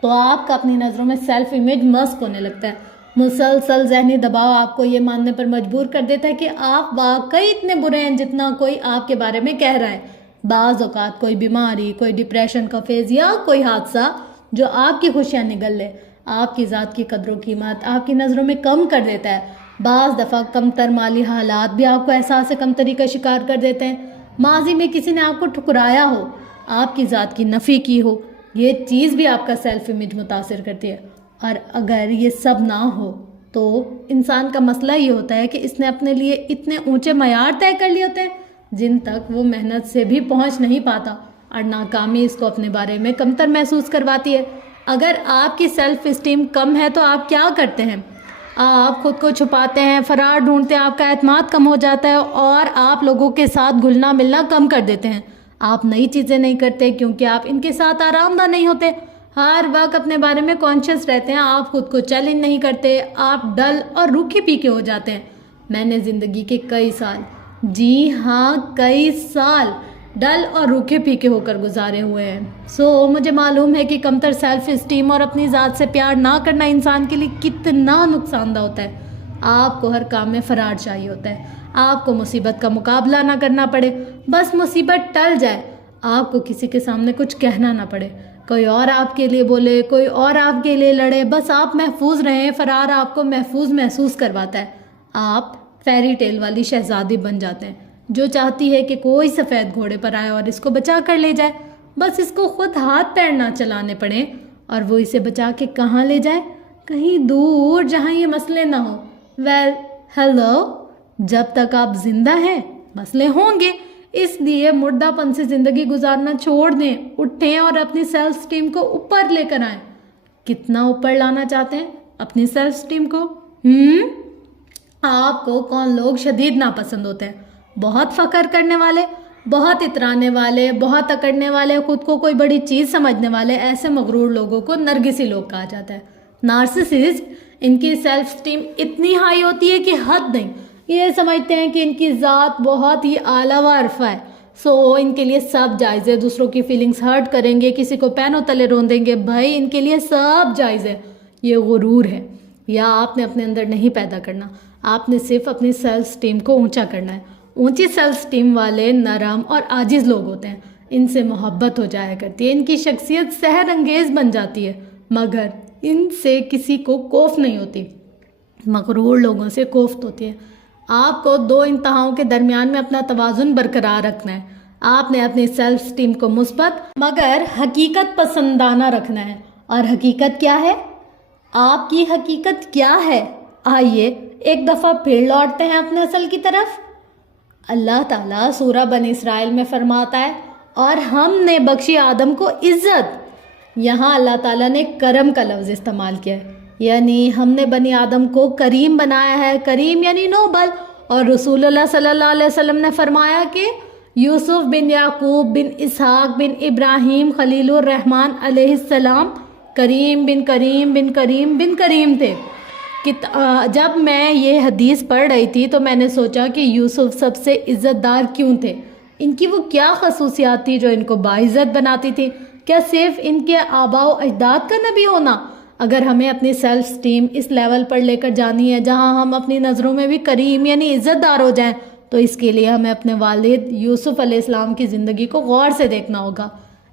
تو آپ کا اپنی نظروں میں سیلف امیج مسک ہونے لگتا ہے۔ مسلسل ذہنی دباؤ آپ کو یہ ماننے پر مجبور کر دیتا ہے کہ آپ واقعی اتنے برے ہیں جتنا کوئی آپ کے بارے میں کہہ رہا ہے۔ بعض اوقات کوئی بیماری، کوئی ڈپریشن کا فیز یا کوئی حادثہ جو آپ کی خوشیاں نگل لے آپ کی ذات کی قدر و قیمت آپ کی نظروں میں کم کر دیتا ہے۔ بعض دفعہ کمتر مالی حالات بھی آپ کو احساس کمتری کا شکار کر دیتے ہیں۔ ماضی میں کسی نے آپ کو ٹھکرایا ہو، آپ کی ذات کی نفی کی ہو، یہ چیز بھی آپ کا سیلف امیج متاثر کرتی ہے۔ اور اگر یہ سب نہ ہو تو انسان کا مسئلہ یہ ہوتا ہے کہ اس نے اپنے لیے اتنے اونچے معیار طے کر لیے ہوتے ہیں جن تک وہ محنت سے بھی پہنچ نہیں پاتا، اور ناکامی اس کو اپنے بارے میں کمتر محسوس کرواتی ہے۔ اگر آپ کی سیلف اسٹیم کم ہے تو آپ کیا کرتے ہیں؟ آپ خود کو چھپاتے ہیں، فرار ڈھونڈتے ہیں، آپ کا اعتماد کم ہو جاتا ہے اور آپ لوگوں کے ساتھ گھلنا ملنا کم کر دیتے ہیں۔ آپ نئی چیزیں نہیں کرتے کیونکہ آپ ان کے ساتھ آرام دہ نہیں ہوتے۔ ہر وقت اپنے بارے میں کانشیس رہتے ہیں، آپ خود کو چیلنج نہیں کرتے، آپ ڈل اور روکھے پیکے ہو جاتے ہیں۔ میں نے زندگی کے کئی سال، جی ہاں کئی سال ڈل اور روکھے پیکے ہو کر گزارے ہوئے ہیں۔ مجھے معلوم ہے کہ کمتر سیلف اسٹیم اور اپنی ذات سے پیار نہ کرنا انسان کے لیے کتنا نقصان دہ ہوتا ہے۔ آپ کو ہر کام میں فرار چاہیے ہوتا ہے، آپ کو مصیبت کا مقابلہ نہ کرنا پڑے، بس مصیبت ٹل جائے۔ آپ کو کسی کے سامنے کچھ کہنا نہ پڑے، کوئی اور آپ کے لیے بولے، کوئی اور آپ کے لیے لڑے، بس آپ محفوظ رہیں۔ فرار آپ کو محفوظ محسوس کرواتا ہے۔ آپ فیری ٹیل والی شہزادی بن جاتے ہیں جو چاہتی ہے کہ کوئی سفید گھوڑے پر آئے اور اس کو بچا کر لے جائے، بس اس کو خود ہاتھ پیر نہ چلانے پڑیں، اور وہ اسے بچا کے کہاں لے جائے؟ کہیں دور جہاں یہ مسئلے نہ ہوں۔ ہیلو، جب تک آپ زندہ ہیں مسئلے ہوں گے، اس لیے مردہ پن سے زندگی گزارنا چھوڑ دیں، اٹھیں اور اپنی سیلف اسٹیم کو اوپر لے کر آئیں۔ کتنا اوپر لانا چاہتے ہیں اپنی سیلف اسٹیم کو؟ آپ کو کون لوگ شدید ناپسند ہوتے ہیں؟ بہت فخر کرنے والے، بہت اترانے والے، بہت اکڑنے والے، خود کو کوئی بڑی چیز سمجھنے والے، ایسے مغرور لوگوں کو نرگسی لوگ کہا جاتا ہے۔ نارسسسٹ، ان کی سیلف اسٹیم اتنی ہائی ہوتی ہے کہ حد نہیں، یہ سمجھتے ہیں کہ ان کی ذات بہت ہی اعلیٰ و عرفہ ہے، سو ان کے لیے سب جائز ہے۔ دوسروں کی فیلنگز ہرٹ کریں گے، کسی کو پینوں تلے روندیں گے، بھائی ان کے لیے سب جائز ہے۔ یہ غرور ہے، یا آپ نے اپنے اندر نہیں پیدا کرنا، آپ نے صرف اپنی سیلف اسٹیم کو اونچا کرنا ہے۔ اونچی سیلف اسٹیم والے نرم اور عاجز لوگ ہوتے ہیں، ان سے محبت ہو جایا کرتی ہے، ان کی شخصیت سحر انگیز بن جاتی ہے، مگر ان سے کسی کو کوف نہیں ہوتی۔ مغرور لوگوں سے کوفت ہوتی ہے۔ آپ کو دو انتہاؤں کے درمیان میں اپنا توازن برقرار رکھنا ہے۔ آپ نے اپنی سیلف اسٹیم کو مثبت مگر حقیقت پسندانہ رکھنا ہے۔ اور حقیقت کیا ہے؟ آپ کی حقیقت کیا ہے؟ آئیے ایک دفعہ پھر لوٹتے ہیں اپنے اصل کی طرف۔ اللہ تعالیٰ سورہ بنی اسرائیل میں فرماتا ہے، اور ہم نے بخشی آدم کو عزت۔ یہاں اللہ تعالیٰ نے کرم کا لفظ استعمال کیا ہے، یعنی ہم نے بنی آدم کو کریم بنایا ہے۔ کریم یعنی نوبل۔ اور رسول اللہ صلی اللہ علیہ وسلم نے فرمایا کہ یوسف بن یعقوب بن اسحاق بن ابراہیم خلیل الرحمن علیہ السلام کریم بن کریم بن کریم بن کریم تھے۔ جب میں یہ حدیث پڑھ رہی تھی تو میں نے سوچا کہ یوسف سب سے عزت دار کیوں تھے؟ ان کی وہ کیا خصوصیات تھی جو ان کو باعزت بناتی تھی؟ کیا صرف ان کے آباء و اجداد کا نبی ہونا؟ اگر ہمیں اپنی سیلف اسٹیم اس لیول پر لے کر جانی ہے جہاں ہم اپنی نظروں میں بھی کریم یعنی عزت دار ہو جائیں، تو اس کے لیے ہمیں اپنے والد یوسف علیہ السلام کی زندگی کو غور سے دیکھنا ہوگا۔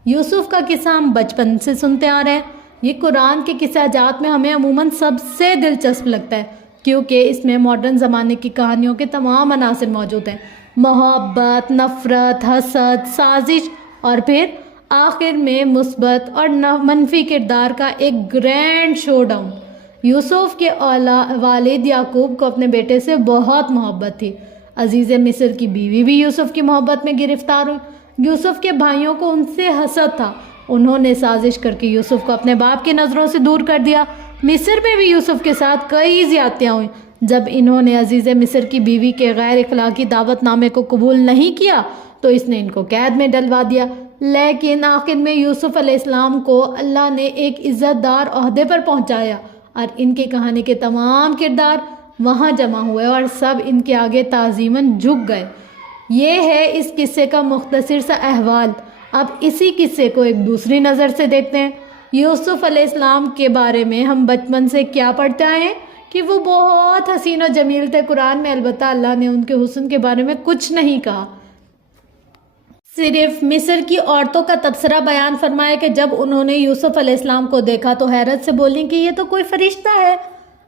یوسف کا قصہ ہم بچپن سے سنتے آ رہے ہیں۔ یہ قرآن کے قصہ جات میں ہمیں عموماً سب سے دلچسپ لگتا ہے، کیونکہ اس میں ماڈرن زمانے کی کہانیوں کے تمام عناصر موجود ہیں: محبت، نفرت، حسد، سازش، اور پھر آخر میں مثبت اور منفی کردار کا ایک گرینڈ شو ڈاؤن۔ یوسف کے والد یعقوب کو اپنے بیٹے سے بہت محبت تھی۔ عزیز مصر کی بیوی بھی یوسف کی محبت میں گرفتار ہوئی۔ یوسف کے بھائیوں کو ان سے حسد تھا، انہوں نے سازش کر کے یوسف کو اپنے باپ کی نظروں سے دور کر دیا۔ مصر میں بھی یوسف کے ساتھ کئی زیادتیاں ہوئیں۔ جب انہوں نے عزیز مصر کی بیوی کے غیر اخلاقی دعوت نامے کو قبول نہیں کیا تو اس نے ان کو قید میں ڈلوا دیا، لیکن آخر میں یوسف علیہ السلام کو اللہ نے ایک عزت دار عہدے پر پہنچایا، اور ان کی کہانی کے تمام کردار وہاں جمع ہوئے اور سب ان کے آگے تعظیماً جھک گئے۔ یہ ہے اس قصے کا مختصر سا احوال۔ اب اسی قصے کو ایک دوسری نظر سے دیکھتے ہیں۔ یوسف علیہ السلام کے بارے میں ہم بچپن سے کیا پڑھتے آئے ہیں کہ وہ بہت حسین و جمیل تھے قرآن میں، البتہ اللہ نے ان کے حسن کے بارے میں کچھ نہیں کہا، صرف مصر کی عورتوں کا تبصرہ بیان فرمایا کہ جب انہوں نے یوسف علیہ السلام کو دیکھا تو حیرت سے بولیں کہ یہ تو کوئی فرشتہ ہے۔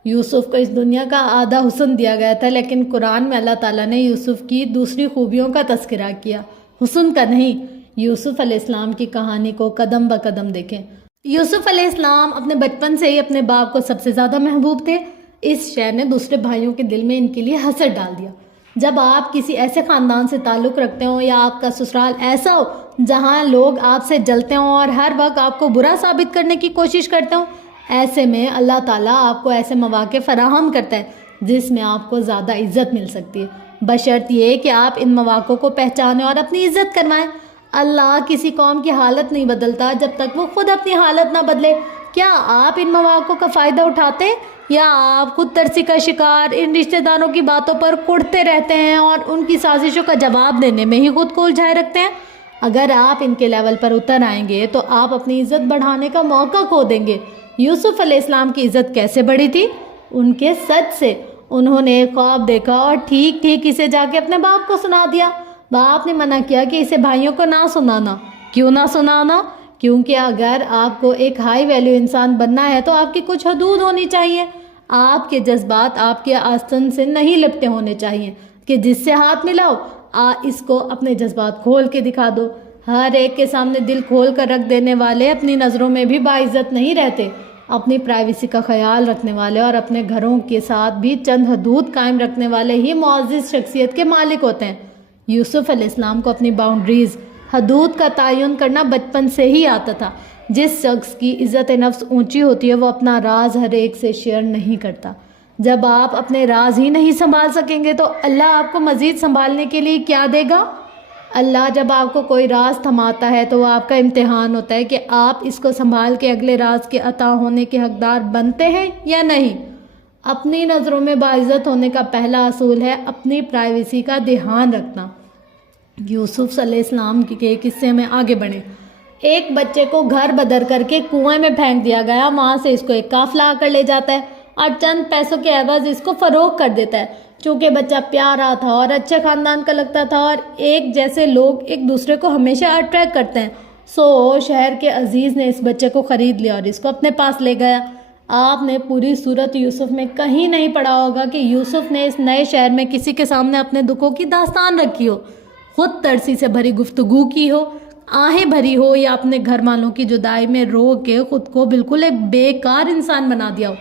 یوسف کو اس دنیا کا آدھا حسن دیا گیا تھا، لیکن قرآن میں اللہ تعالیٰ نے یوسف کی دوسری خوبیوں کا تذکرہ کیا، حسن کا نہیں۔ یوسف علیہ السلام کی کہانی کو قدم بہ قدم دیکھیں۔ یوسف علیہ السلام اپنے بچپن سے ہی اپنے باپ کو سب سے زیادہ محبوب تھے۔ اس شے نے دوسرے بھائیوں کے دل میں ان کے لیے حسد ڈال دیا۔ جب آپ کسی ایسے خاندان سے تعلق رکھتے ہوں یا آپ کا سسرال ایسا ہو جہاں لوگ آپ سے جلتے ہوں اور ہر وقت آپ کو برا ثابت کرنے کی کوشش کرتے ہوں، ایسے میں اللہ تعالیٰ آپ کو ایسے مواقع فراہم کرتا ہے جس میں آپ کو زیادہ عزت مل سکتی ہے، بشرط یہ کہ آپ ان مواقع کو پہچانیں اور اپنی عزت کروائیں۔ اللہ کسی قوم کی حالت نہیں بدلتا جب تک وہ خود اپنی حالت نہ بدلے۔ کیا آپ ان مواقع کا فائدہ اٹھاتے یا آپ خود ترسی کا شکار ان رشتہ داروں کی باتوں پر کڑتے رہتے ہیں اور ان کی سازشوں کا جواب دینے میں ہی خود کو الجھائے رکھتے ہیں؟ اگر آپ ان کے لیول پر اتر آئیں گے تو آپ اپنی عزت بڑھانے کا موقع کھو دیں گے۔ یوسف علیہ السلام کی عزت کیسے بڑھی تھی؟ ان کے سچ سے۔ انہوں نے ایک خواب دیکھا اور ٹھیک ٹھیک اسے جا کے اپنے باپ کو سنا دیا۔ باپ نے منع کیا کہ اسے بھائیوں کو نہ سنانا، کیوں نہ سنانا؟ کیونکہ اگر آپ کو ایک ہائی ویلیو انسان بننا ہے تو آپ کی کچھ حدود ہونی چاہیے. آپ کے جذبات آپ کے آستین سے نہیں لپٹے ہونے چاہیے کہ جس سے ہاتھ ملاؤ اس کو اپنے جذبات کھول کے دکھا دو. ہر ایک کے سامنے دل کھول کر رکھ دینے والے اپنی نظروں میں بھی باعزت نہیں رہتے. اپنی پرائیویسی کا خیال رکھنے والے اور اپنے گھروں کے ساتھ بھی چند حدود قائم رکھنے والے ہی معزز شخصیت کے مالک ہوتے ہیں. یوسف علیہ السلام کو اپنی باؤنڈریز، حدود کا تعین کرنا بچپن سے ہی آتا تھا. جس شخص کی عزت نفس اونچی ہوتی ہے وہ اپنا راز ہر ایک سے شیئر نہیں کرتا. جب آپ اپنے راز ہی نہیں سنبھال سکیں گے تو اللہ آپ کو مزید سنبھالنے کے لیے کیا دے گا؟ اللہ جب آپ کو کوئی راز تھماتا ہے تو وہ آپ کا امتحان ہوتا ہے کہ آپ اس کو سنبھال کے اگلے راز کے عطا ہونے کے حقدار بنتے ہیں یا نہیں. اپنی نظروں میں باعزت ہونے کا پہلا اصول ہے اپنی پرائیویسی کا دھیان رکھنا. یوسف علیہ السلام کے قصے میں آگے بڑھیں. ایک بچے کو گھر بدر کر کے کنویں میں پھینک دیا گیا. وہاں سے اس کو ایک قافلہ آ کر لے جاتا ہے اور چند پیسوں کے عوض اس کو فروخت کر دیتا ہے. چونکہ بچہ پیارا تھا اور اچھے خاندان کا لگتا تھا اور ایک جیسے لوگ ایک دوسرے کو ہمیشہ اٹریکٹ کرتے ہیں، شہر کے عزیز نے اس بچے کو خرید لیا اور اس کو اپنے پاس لے گیا. آپ نے پوری سورت یوسف میں کہیں نہیں پڑھا ہوگا کہ یوسف نے اس نئے شہر میں کسی کے سامنے اپنے دکھوں کی داستان رکھی ہو، خود ترسی سے بھری گفتگو کی ہو، آہیں بھری ہو، یا اپنے گھر والوں کی جدائی میں رو کے خود کو بالکل ایک بیکار انسان بنا دیا ہو.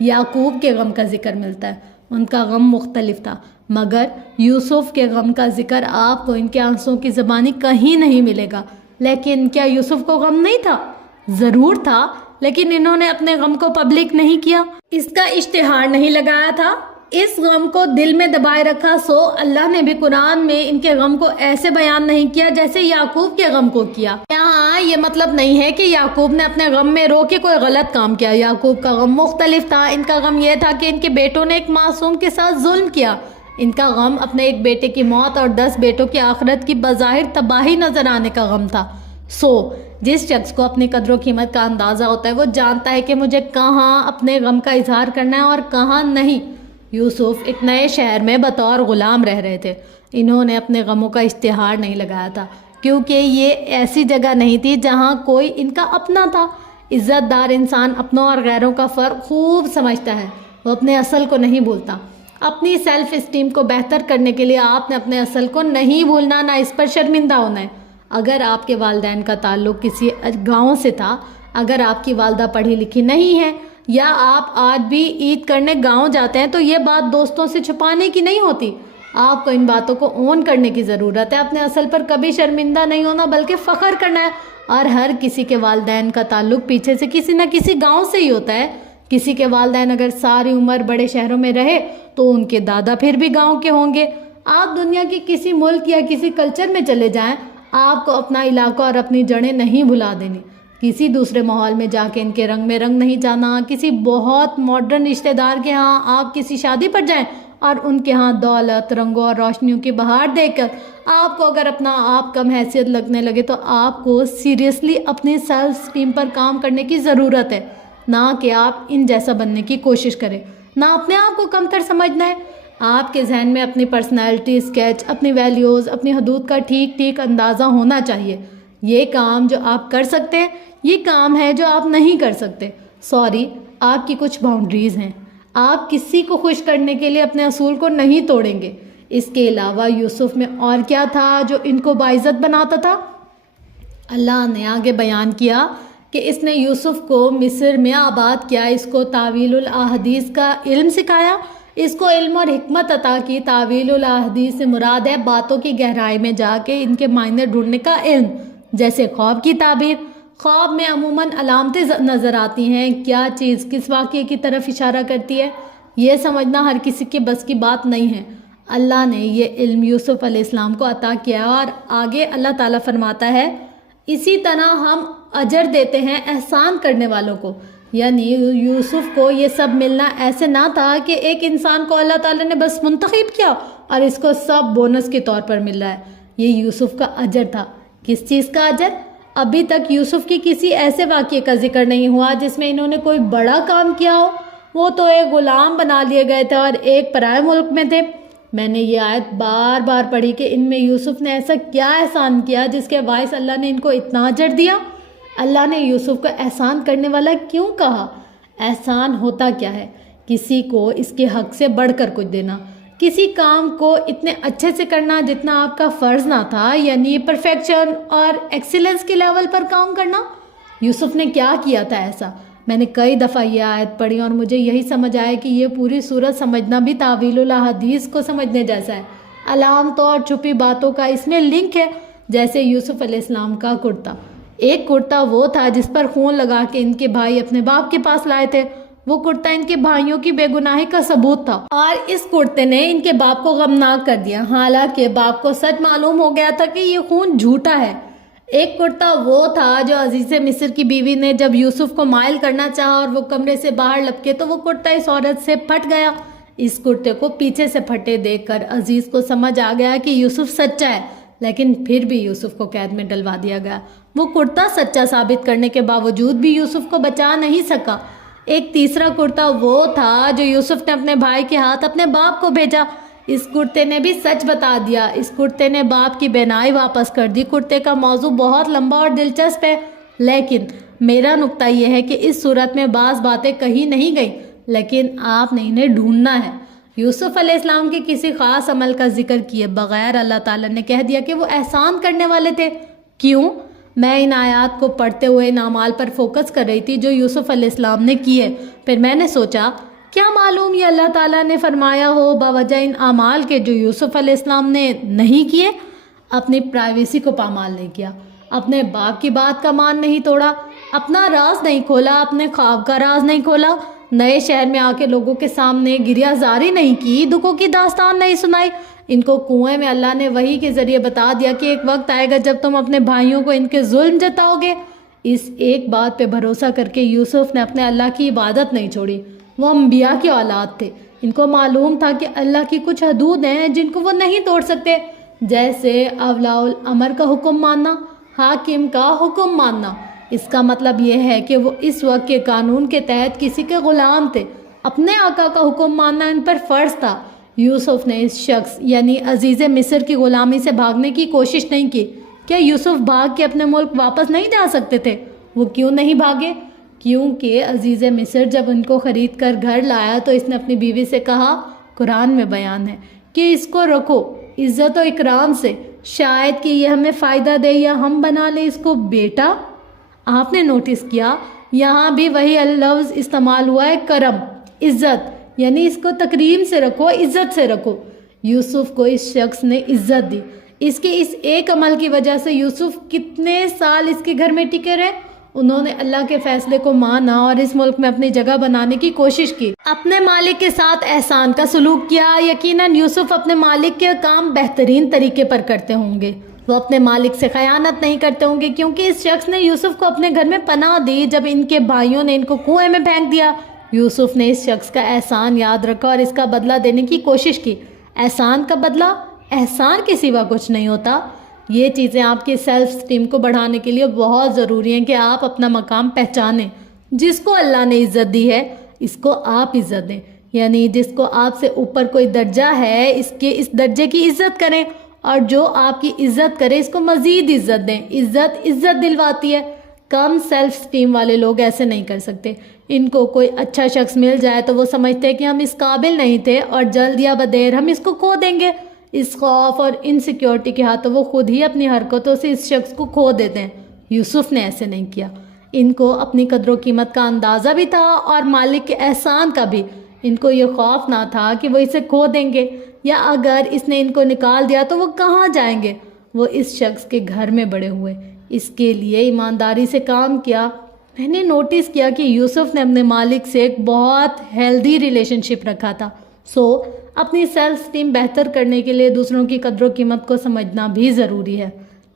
یعقوب کے غم کا ذکر ملتا ہے. ان کا غم مختلف تھا، مگر یوسف کے غم کا ذکر آپ کو ان کے آنسوں کی زبانی کہیں نہیں ملے گا. لیکن کیا یوسف کو غم نہیں تھا؟ ضرور تھا، لیکن انہوں نے اپنے غم کو پبلک نہیں کیا، اس کا اشتہار نہیں لگایا تھا، اس غم کو دل میں دبائے رکھا. اللہ نے بھی قرآن میں ان کے غم کو ایسے بیان نہیں کیا جیسے یعقوب کے غم کو کیا. یہاں یہ مطلب نہیں ہے کہ یعقوب نے اپنے غم میں رو کے کوئی غلط کام کیا. یعقوب کا غم مختلف تھا. ان کا غم یہ تھا کہ ان کے بیٹوں نے ایک معصوم کے ساتھ ظلم کیا. ان کا غم اپنے ایک بیٹے کی موت اور 10 بیٹوں کی آخرت کی بظاہر تباہی نظر آنے کا غم تھا. جس شخص کو اپنی قدر و قیمت کا اندازہ ہوتا ہے وہ جانتا ہے کہ مجھے کہاں اپنے غم کا اظہار کرنا ہے اور کہاں نہیں. یوسف ایک نئے شہر میں بطور غلام رہ رہے تھے. انہوں نے اپنے غموں کا اشتہار نہیں لگایا تھا کیونکہ یہ ایسی جگہ نہیں تھی جہاں کوئی ان کا اپنا تھا. عزت دار انسان اپنوں اور غیروں کا فرق خوب سمجھتا ہے. وہ اپنے اصل کو نہیں بھولتا. اپنی سیلف اسٹیم کو بہتر کرنے کے لیے آپ نے اپنے اصل کو نہیں بھولنا، نہ اس پر شرمندہ ہونا ہے. اگر آپ کے والدین کا تعلق کسی گاؤں سے تھا، اگر آپ کی والدہ پڑھی لکھی نہیں ہے، یا آپ آج بھی عید کرنے گاؤں جاتے ہیں تو یہ بات دوستوں سے چھپانے کی نہیں ہوتی. آپ کو ان باتوں کو اون کرنے کی ضرورت ہے. اپنے اصل پر کبھی شرمندہ نہیں ہونا بلکہ فخر کرنا ہے. اور ہر کسی کے والدین کا تعلق پیچھے سے کسی نہ کسی گاؤں سے ہی ہوتا ہے. کسی کے والدین اگر ساری عمر بڑے شہروں میں رہے تو ان کے دادا پھر بھی گاؤں کے ہوں گے. آپ دنیا کے کسی ملک یا کسی کلچر میں چلے جائیں، آپ کو اپنا علاقہ اور اپنی جڑیں نہیں بھلا دینی. کسی دوسرے ماحول میں جا کے ان کے رنگ میں رنگ نہیں جانا. کسی بہت ماڈرن رشتہ دار کے ہاں آپ کسی شادی پر جائیں اور ان کے ہاں دولت، رنگوں اور روشنیوں کی بہار دیکھ کر آپ کو اگر اپنا آپ کم حیثیت لگنے لگے تو آپ کو سیریسلی اپنی سیلف اسٹیم پر کام کرنے کی ضرورت ہے، نہ کہ آپ ان جیسا بننے کی کوشش کریں، نہ اپنے آپ کو کمتر سمجھنا ہے. آپ کے ذہن میں اپنی پرسنالٹی اسکیچ، اپنی ویلیوز، اپنی حدود کا ٹھیک اندازہ ہونا چاہیے. یہ کام جو آپ کر سکتے ہیں، یہ کام ہے جو آپ نہیں کر سکتے. آپ کی کچھ باؤنڈریز ہیں. آپ کسی کو خوش کرنے کے لیے اپنے اصول کو نہیں توڑیں گے. اس کے علاوہ یوسف میں اور کیا تھا جو ان کو باعزت بناتا تھا؟ اللہ نے آگے بیان کیا کہ اس نے یوسف کو مصر میں آباد کیا، اس کو تعویل الاحادیث کا علم سکھایا، اس کو علم اور حکمت عطا کی. تعویل الاحادیث سے مراد ہے باتوں کی گہرائی میں جا کے ان کے معنی ڈھونڈنے کا علم. جیسے خواب کی تعبیر. خواب میں عموماً علامتیں نظر آتی ہیں، کیا چیز کس واقعے کی طرف اشارہ کرتی ہے، یہ سمجھنا ہر کسی کے بس کی بات نہیں ہے. اللہ نے یہ علم یوسف علیہ السلام کو عطا کیا اور آگے اللہ تعالیٰ فرماتا ہے اسی طرح ہم اجر دیتے ہیں احسان کرنے والوں کو. یعنی یوسف کو یہ سب ملنا ایسے نہ تھا کہ ایک انسان کو اللہ تعالیٰ نے بس منتخب کیا اور اس کو سب بونس کے طور پر مل رہا ہے. یہ یوسف کا اجر تھا. کس چیز کا اجر؟ ابھی تک یوسف کی کسی ایسے واقعے کا ذکر نہیں ہوا جس میں انہوں نے کوئی بڑا کام کیا ہو. وہ تو ایک غلام بنا لیے گئے تھے اور ایک پرائے ملک میں تھے. میں نے یہ آیت بار بار پڑھی کہ ان میں یوسف نے ایسا کیا احسان کیا جس کے باعث اللہ نے ان کو اتنا اجر دیا. اللہ نے یوسف کو احسان کرنے والا کیوں کہا؟ احسان ہوتا کیا ہے؟ کسی کو اس کے حق سے بڑھ کر کچھ دینا، کسی کام کو اتنے اچھے سے کرنا جتنا آپ کا فرض نہ تھا، یعنی پرفیکشن اور ایکسیلنس کے لیول پر کام کرنا. یوسف نے کیا کیا تھا ایسا؟ میں نے کئی دفعہ یہ آیت پڑھی اور مجھے یہی سمجھ آیا کہ یہ پوری صورت سمجھنا بھی تعویل الاحادیث کو سمجھنے جیسا ہے. علامت اور چھپی باتوں کا اس میں لنک ہے. جیسے یوسف علیہ السلام کا کرتا، ایک کرتا وہ تھا جس پر خون لگا کے ان کے بھائی اپنے باپ کے پاس لائے تھے. وہ کرتا ان کے بھائیوں کی بے گناہی کا ثبوت تھا، اور اس کرتے نے ان کے باپ کو غمناک کر دیا، حالانکہ باپ کو سچ معلوم ہو گیا تھا کہ یہ خون جھوٹا ہے. ایک کرتا وہ تھا جو عزیز مصر کی بیوی نے جب یوسف کو مائل کرنا چاہا اور وہ کمرے سے باہر لپکے تو وہ کرتا اس عورت سے پھٹ گیا. اس کرتے کو پیچھے سے پھٹے دیکھ کر عزیز کو سمجھ آ گیا کہ یوسف سچا ہے، لیکن پھر بھی یوسف کو قید میں ڈلوا دیا گیا. وہ کرتا سچا ثابت کرنے کے باوجود بھی یوسف کو بچا نہیں سکا. ایک تیسرا کرتا وہ تھا جو یوسف نے اپنے بھائی کے ہاتھ اپنے باپ کو بھیجا. اس کرتے نے بھی سچ بتا دیا. اس کرتے نے باپ کی بینائی واپس کر دی. کرتے کا موضوع بہت لمبا اور دلچسپ ہے، لیکن میرا نقطہ یہ ہے کہ اس صورت میں بعض باتیں کہی نہیں گئی، لیکن آپ نے انہیں ڈھونڈنا ہے. یوسف علیہ السلام کے کسی خاص عمل کا ذکر کیے بغیر اللہ تعالیٰ نے کہہ دیا کہ وہ احسان کرنے والے تھے. کیوں؟ میں ان آیات کو پڑھتے ہوئے ان اعمال پر فوکس کر رہی تھی جو یوسف علیہ السلام نے کیے. پھر میں نے سوچا کیا معلوم یہ اللہ تعالیٰ نے فرمایا ہو باوجہ ان اعمال کے جو یوسف علیہ السلام نے نہیں کیے. اپنی پرائیویسی کو پامال نہیں کیا، اپنے باپ کی بات کا مان نہیں توڑا، اپنا راز نہیں کھولا، اپنے خواب کا راز نہیں کھولا، نئے شہر میں آ کے لوگوں کے سامنے گریہ زاری نہیں کی، دکھوں کی داستان نہیں سنائی. ان کو کنویں میں اللہ نے وحی کے ذریعے بتا دیا کہ ایک وقت آئے گا جب تم اپنے بھائیوں کو ان کے ظلم جتاؤ گے. اس ایک بات پہ بھروسہ کر کے یوسف نے اپنے اللہ کی عبادت نہیں چھوڑی. وہ انبیاء کی اولاد تھے، ان کو معلوم تھا کہ اللہ کی کچھ حدود ہیں جن کو وہ نہیں توڑ سکتے، جیسے اولیاء الامر کا حکم ماننا، حاکم کا حکم ماننا. اس کا مطلب یہ ہے کہ وہ اس وقت کے قانون کے تحت کسی کے غلام تھے. اپنے آقا کا حکم ماننا ان پر فرض تھا. یوسف نے اس شخص یعنی عزیز مصر کی غلامی سے بھاگنے کی کوشش نہیں کی. کیا یوسف بھاگ کے اپنے ملک واپس نہیں جا سکتے تھے؟ وہ کیوں نہیں بھاگے؟ کیونکہ عزیز مصر جب ان کو خرید کر گھر لایا تو اس نے اپنی بیوی سے کہا، قرآن میں بیان ہے کہ اس کو رکھو عزت و اکرام سے، شاید کہ یہ ہمیں فائدہ دے یا ہم بنا لیں اس کو بیٹا. آپ نے نوٹس کیا یہاں بھی وہی لفظ استعمال ہوا ہے، کرم، عزت، یعنی اس کو تکریم سے رکھو، عزت سے رکھو. یوسف کو اس شخص نے عزت دی. اس کے اس ایک عمل کی وجہ سے یوسف کتنے سال اس کے گھر میں ٹکے رہے. انہوں نے اللہ کے فیصلے کو مانا اور اس ملک میں اپنی جگہ بنانے کی کوشش کی، اپنے مالک کے ساتھ احسان کا سلوک کیا. یقیناً یوسف اپنے مالک کے کام بہترین طریقے پر کرتے ہوں گے. وہ اپنے مالک سے خیانت نہیں کرتے ہوں گے، کیونکہ اس شخص نے یوسف کو اپنے گھر میں پناہ دی جب ان کے بھائیوں نے ان کو کنویں میں پھینک دیا. یوسف نے اس شخص کا احسان یاد رکھا اور اس کا بدلہ دینے کی کوشش کی. احسان کا بدلہ احسان کے سوا کچھ نہیں ہوتا. یہ چیزیں آپ کی سیلف اسٹیم کو بڑھانے کے لیے بہت ضروری ہیں کہ آپ اپنا مقام پہچانیں. جس کو اللہ نے عزت دی ہے اس کو آپ عزت دیں، یعنی جس کو آپ سے اوپر کوئی درجہ ہے اس درجے کی عزت کریں، اور جو آپ کی عزت کرے اس کو مزید عزت دیں. عزت دلواتی ہے. کم سیلف اسٹیم والے لوگ ایسے نہیں کر سکتے. ان کو کوئی اچھا شخص مل جائے تو وہ سمجھتے ہیں کہ ہم اس قابل نہیں تھے اور جلد یا بدیر ہم اس کو کھو دیں گے. اس خوف اور انسیکیورٹی کے ہاتھوں وہ خود ہی اپنی حرکتوں سے اس شخص کو کھو دیتے ہیں. یوسف نے ایسے نہیں کیا. ان کو اپنی قدر و قیمت کا اندازہ بھی تھا اور مالک کے احسان کا بھی. ان کو یہ خوف نہ تھا کہ وہ اسے کھو دیں گے، یا اگر اس نے ان کو نکال دیا تو وہ کہاں جائیں گے. وہ اس شخص کے گھر میں بڑے ہوئے، اس کے لیے ایمانداری سے کام کیا. میں نے نوٹس کیا کہ یوسف نے اپنے مالک سے ایک بہت ہیلدی ریلیشن شپ رکھا تھا. اپنی سیلف اسٹیم بہتر کرنے کے لیے دوسروں کی قدر و قیمت کو سمجھنا بھی ضروری ہے.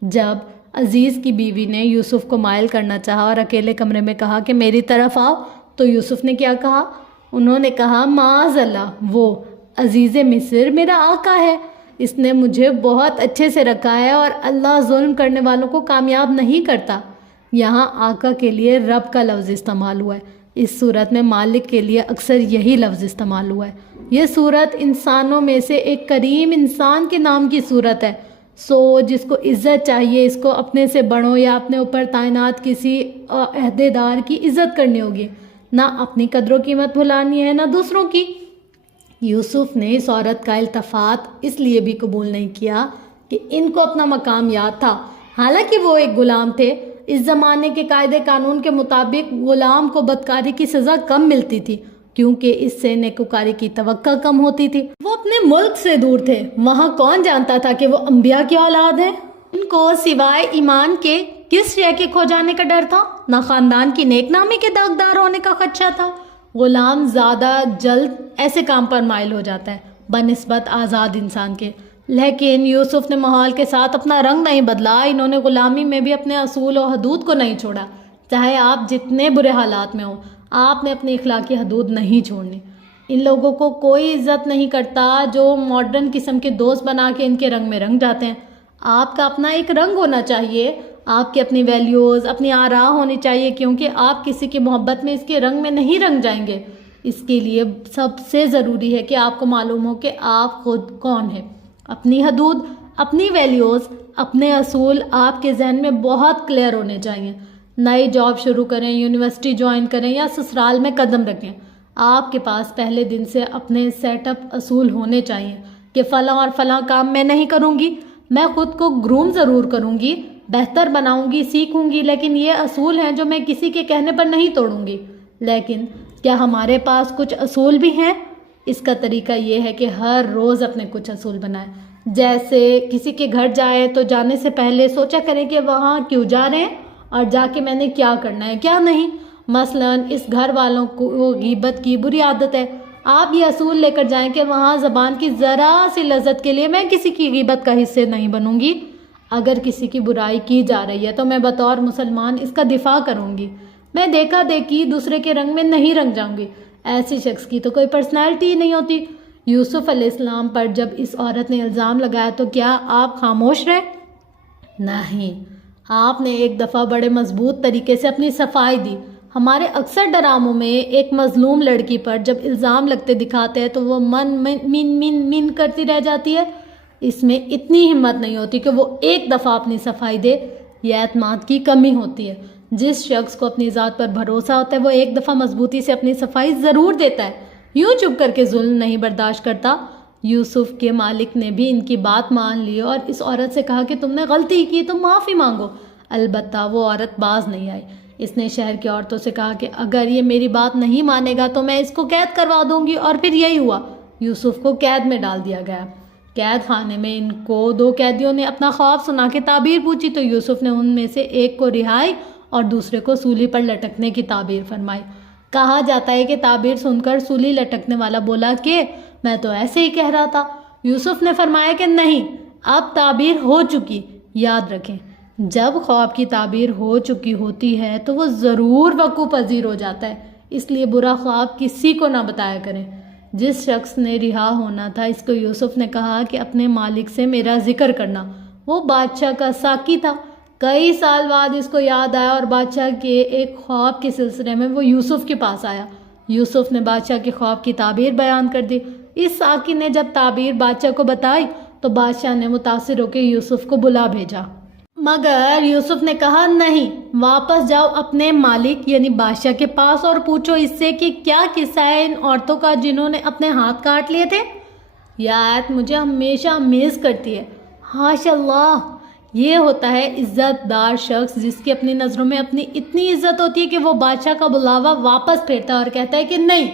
جب عزیز کی بیوی نے یوسف کو مائل کرنا چاہا اور اکیلے کمرے میں کہا کہ میری طرف آؤ، تو یوسف نے کیا کہا؟ انہوں نے کہا، معاذ اللہ، وہ عزیز مصر میرا آقا ہے، اس نے مجھے بہت اچھے سے رکھا ہے اور اللہ ظلم کرنے والوں کو کامیاب نہیں کرتا. یہاں آقا کے لیے رب کا لفظ استعمال ہوا ہے. اس صورت میں مالک کے لیے اکثر یہی لفظ استعمال ہوا ہے. یہ صورت انسانوں میں سے ایک کریم انسان کے نام کی صورت ہے. سو جس کو عزت چاہیے اس کو اپنے سے بڑوں یا اپنے اوپر تعینات کسی عہدیدار کی عزت کرنی ہوگی، نہ اپنی قدر و قیمت بھلانی ہے نہ دوسروں کی. یوسف نے اس عورت کا التفات اس لیے بھی قبول نہیں کیا کہ ان کو اپنا مقام یاد تھا، حالانکہ وہ ایک غلام تھے. اس زمانے کے قاعدے قانون کے مطابق غلام کو بدکاری کی سزا کم ملتی تھی کیونکہ اس سے نیکوکاری کی توقع کم ہوتی تھی. وہ اپنے ملک سے دور تھے، وہاں کون جانتا تھا کہ وہ انبیاء کی اولاد ہیں. ان کو سوائے ایمان کے کس شے کے کھو جانے کا ڈر تھا؟ نہ خاندان کی نیک نامی کے داغدار ہونے کا خدشہ تھا. غلام زیادہ جلد ایسے کام پر مائل ہو جاتا ہے بنسبت آزاد انسان کے، لیکن یوسف نے ماحول کے ساتھ اپنا رنگ نہیں بدلا. انہوں نے غلامی میں بھی اپنے اصول و حدود کو نہیں چھوڑا. چاہے آپ جتنے برے حالات میں ہوں، آپ نے اپنی اخلاقی حدود نہیں چھوڑنی. ان لوگوں کو کوئی عزت نہیں کرتا جو ماڈرن قسم کے دوست بنا کے ان کے رنگ میں رنگ جاتے ہیں. آپ کا اپنا ایک رنگ ہونا چاہیے، آپ کی اپنی ویلیوز، اپنی آراء ہونی چاہیے، کیونکہ آپ کسی کی محبت میں اس کے رنگ میں نہیں رنگ جائیں گے. اس کے لیے سب سے ضروری ہے کہ آپ کو معلوم ہو کہ آپ خود کون ہیں. اپنی حدود، اپنی ویلیوز، اپنے اصول آپ کے ذہن میں بہت کلیئر ہونے چاہیے. نئی جاب شروع کریں، یونیورسٹی جوائن کریں یا سسرال میں قدم رکھیں، آپ کے پاس پہلے دن سے اپنے سیٹ اپ اصول ہونے چاہیے کہ فلاں اور فلاں کام میں نہیں کروں گی، میں خود کو گروم ضرور کروں گی، بہتر بناؤں گی، سیکھوں گی، لیکن یہ اصول ہیں جو میں کسی کے کہنے پر نہیں توڑوں گی. لیکن کیا ہمارے پاس کچھ اصول بھی ہیں؟ اس کا طریقہ یہ ہے کہ ہر روز اپنے کچھ اصول بنائیں. جیسے کسی کے گھر جائے تو جانے سے پہلے سوچا کریں کہ وہاں کیوں جا رہے ہیں اور جا کے میں نے کیا کرنا ہے کیا نہیں. مثلاً اس گھر والوں کو غیبت کی بری عادت ہے، آپ یہ اصول لے کر جائیں کہ وہاں زبان کی ذرا سی لذت کے لیے میں کسی کی غیبت کا حصے نہیں بنوں گی. اگر کسی کی برائی کی جا رہی ہے تو میں بطور مسلمان اس کا دفاع کروں گی. میں دیکھا دیکھی دوسرے کے رنگ میں نہیں رنگ جاؤں گی. ایسی شخص کی تو کوئی پرسنالٹی ہی نہیں ہوتی. یوسف علیہ السلام پر جب اس عورت نے الزام لگایا تو کیا آپ خاموش رہے؟ نہیں، آپ نے ایک دفعہ بڑے مضبوط طریقے سے اپنی صفائی دی. ہمارے اکثر ڈراموں میں ایک مظلوم لڑکی پر جب الزام لگتے دکھاتے ہیں تو وہ من کرتی رہ جاتی ہے. اس میں اتنی ہمت نہیں ہوتی کہ وہ ایک دفعہ اپنی صفائی دے. یہ اعتماد کی کمی ہوتی ہے. جس شخص کو اپنی ذات پر بھروسہ ہوتا ہے وہ ایک دفعہ مضبوطی سے اپنی صفائی ضرور دیتا ہے، یوں چپ کر کے ظلم نہیں برداشت کرتا. یوسف کے مالک نے بھی ان کی بات مان لی اور اس عورت سے کہا کہ تم نے غلطی کی تو معافی مانگو. البتہ وہ عورت باز نہیں آئی. اس نے شہر کی عورتوں سے کہا کہ اگر یہ میری بات نہیں مانے گا تو میں اس کو قید کروا دوں گی. اور پھر یہی ہوا، یوسف کو قید میں ڈال دیا گیا. قید خانے میں ان کو 2 قیدیوں نے اپنا خواب سنا کے تعبیر پوچھی تو یوسف نے ان میں سے ایک کو رہائی اور دوسرے کو سولی پر لٹکنے کی تعبیر فرمائی. کہا جاتا ہے کہ تعبیر سن کر سولی لٹکنے والا بولا کہ میں تو ایسے ہی کہہ رہا تھا. یوسف نے فرمایا کہ نہیں، اب تعبیر ہو چکی. یاد رکھیں، جب خواب کی تعبیر ہو چکی ہوتی ہے تو وہ ضرور وقوع پذیر ہو جاتا ہے. اس لیے برا خواب کسی کو نہ بتایا کریں. جس شخص نے رہا ہونا تھا اس کو یوسف نے کہا کہ اپنے مالک سے میرا ذکر کرنا. وہ بادشاہ کا ساقی تھا. کئی سال بعد اس کو یاد آیا اور بادشاہ کے ایک خواب کے سلسلے میں وہ یوسف کے پاس آیا. یوسف نے بادشاہ کے خواب کی تعبیر بیان کر دی. اس ساقی نے جب تعبیر بادشاہ کو بتائی تو بادشاہ نے متاثر ہو کے یوسف کو بلا بھیجا. مگر یوسف نے کہا نہیں، واپس جاؤ اپنے مالک یعنی بادشاہ کے پاس اور پوچھو اس سے کہ کیا قصہ ہے ان عورتوں کا جنہوں نے اپنے ہاتھ کاٹ لیے تھے. یہ آیت مجھے ہمیشہ امیز کرتی ہے. حاشا اللہ، یہ ہوتا ہے عزت دار شخص جس کی اپنی نظروں میں اپنی اتنی عزت ہوتی ہے کہ وہ بادشاہ کا بلاوا واپس پھیرتا ہے اور کہتا ہے کہ نہیں،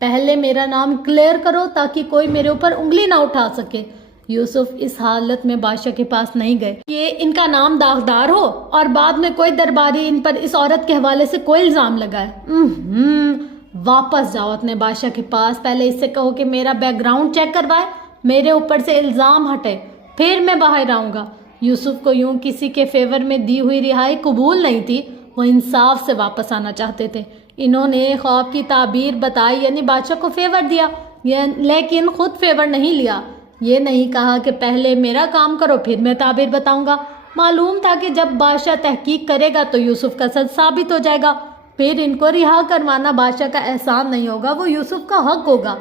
پہلے میرا نام کلیئر کرو تاکہ کوئی میرے اوپر انگلی نہ اٹھا سکے. یوسف اس حالت میں بادشاہ کے پاس نہیں گئے کہ ان کا نام داغدار ہو اور بعد میں کوئی درباری ان پر اس عورت کے حوالے سے کوئی الزام لگائے. واپس جاؤ اپنے بادشاہ کے پاس، پہلے اس سے کہو کہ میرا بیک گراؤنڈ چیک کروائے، میرے اوپر سے الزام ہٹے، پھر میں باہر آؤں گا. یوسف کو یوں کسی کے فیور میں دی ہوئی رہائی قبول نہیں تھی. وہ انصاف سے واپس آنا چاہتے تھے. انہوں نے خواب کی تعبیر بتائی یعنی بادشاہ کو فیور دیا، لیکن خود فیور نہیں لیا. یہ نہیں کہا کہ پہلے میرا کام کرو پھر میں تعبیر بتاؤں گا. معلوم تھا کہ جب بادشاہ تحقیق کرے گا تو یوسف کا سچ ثابت ہو جائے گا، پھر ان کو رہا کروانا بادشاہ کا احسان نہیں ہوگا، وہ یوسف کا حق ہوگا.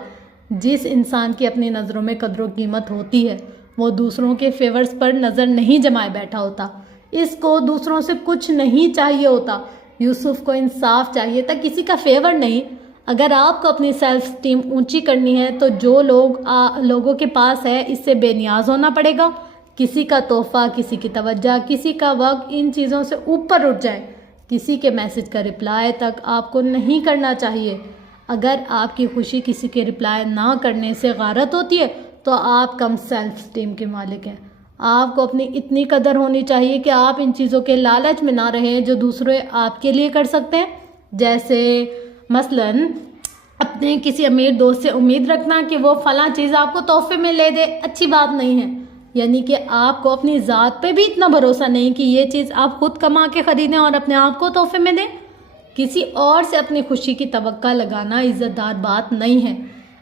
جس انسان کی اپنی نظروں میں قدر و قیمت ہوتی ہے وہ دوسروں کے فیورز پر نظر نہیں جمائے بیٹھا ہوتا، اس کو دوسروں سے کچھ نہیں چاہیے ہوتا۔ یوسف کو انصاف چاہیے تھا، کسی کا فیور نہیں۔ اگر آپ کو اپنی سیلف اسٹیم اونچی کرنی ہے تو جو لوگوں کے پاس ہے اس سے بے نیاز ہونا پڑے گا۔ کسی کا تحفہ، کسی کی توجہ، کسی کا وقت، ان چیزوں سے اوپر اٹھ جائے۔ کسی کے میسج کا رپلائی تک آپ کو نہیں کرنا چاہیے۔ اگر آپ کی خوشی کسی کے رپلائی نہ کرنے سے غارت ہوتی ہے تو آپ کم سیلف اسٹیم کے مالک ہیں۔ آپ کو اپنی اتنی قدر ہونی چاہیے کہ آپ ان چیزوں کے لالچ میں نہ رہیں جو دوسرے آپ کے لیے کر سکتے ہیں، جیسے مثلاً اپنے کسی امیر دوست سے امید رکھنا کہ وہ فلاں چیز آپ کو تحفے میں لے دے، اچھی بات نہیں ہے۔ یعنی کہ آپ کو اپنی ذات پہ بھی اتنا بھروسہ نہیں کہ یہ چیز آپ خود کما کے خریدیں اور اپنے آپ کو تحفے میں دیں۔ کسی اور سے اپنی خوشی کی توقع لگانا عزت دار بات نہیں ہے۔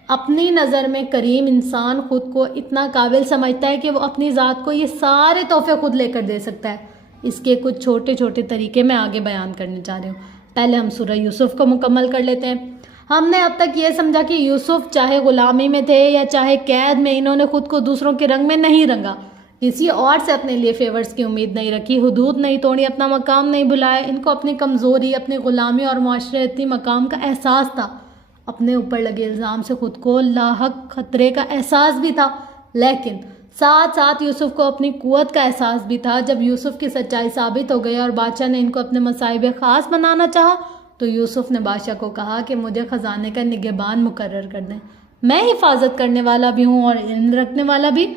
اپنی نظر میں کریم انسان خود کو اتنا قابل سمجھتا ہے کہ وہ اپنی ذات کو یہ سارے تحفے خود لے کر دے سکتا ہے۔ اس کے کچھ چھوٹے چھوٹے طریقے میں آگے بیان کرنے جا رہی ہوں۔ پہلے ہم سورہ یوسف کو مکمل کر لیتے ہیں۔ ہم نے اب تک یہ سمجھا کہ یوسف چاہے غلامی میں تھے یا چاہے قید میں، انہوں نے خود کو دوسروں کے رنگ میں نہیں رنگا، کسی اور سے اپنے لیے فیورز کی امید نہیں رکھی، حدود نہیں توڑی، اپنا مقام نہیں بھلایا۔ ان کو اپنی کمزوری، اپنی غلامی اور معاشرتی مقام کا احساس تھا۔ اپنے اوپر لگے الزام سے خود کو لاحق خطرے کا احساس بھی تھا، لیکن ساتھ ساتھ یوسف کو اپنی قوت کا احساس بھی تھا۔ جب یوسف کی سچائی ثابت ہو گئی اور بادشاہ نے ان کو اپنے مصائب خاص بنانا چاہا تو یوسف نے بادشاہ کو کہا کہ مجھے خزانے کا نگہبان مقرر کر دیں، میں حفاظت کرنے والا بھی ہوں اور علم رکھنے والا بھی۔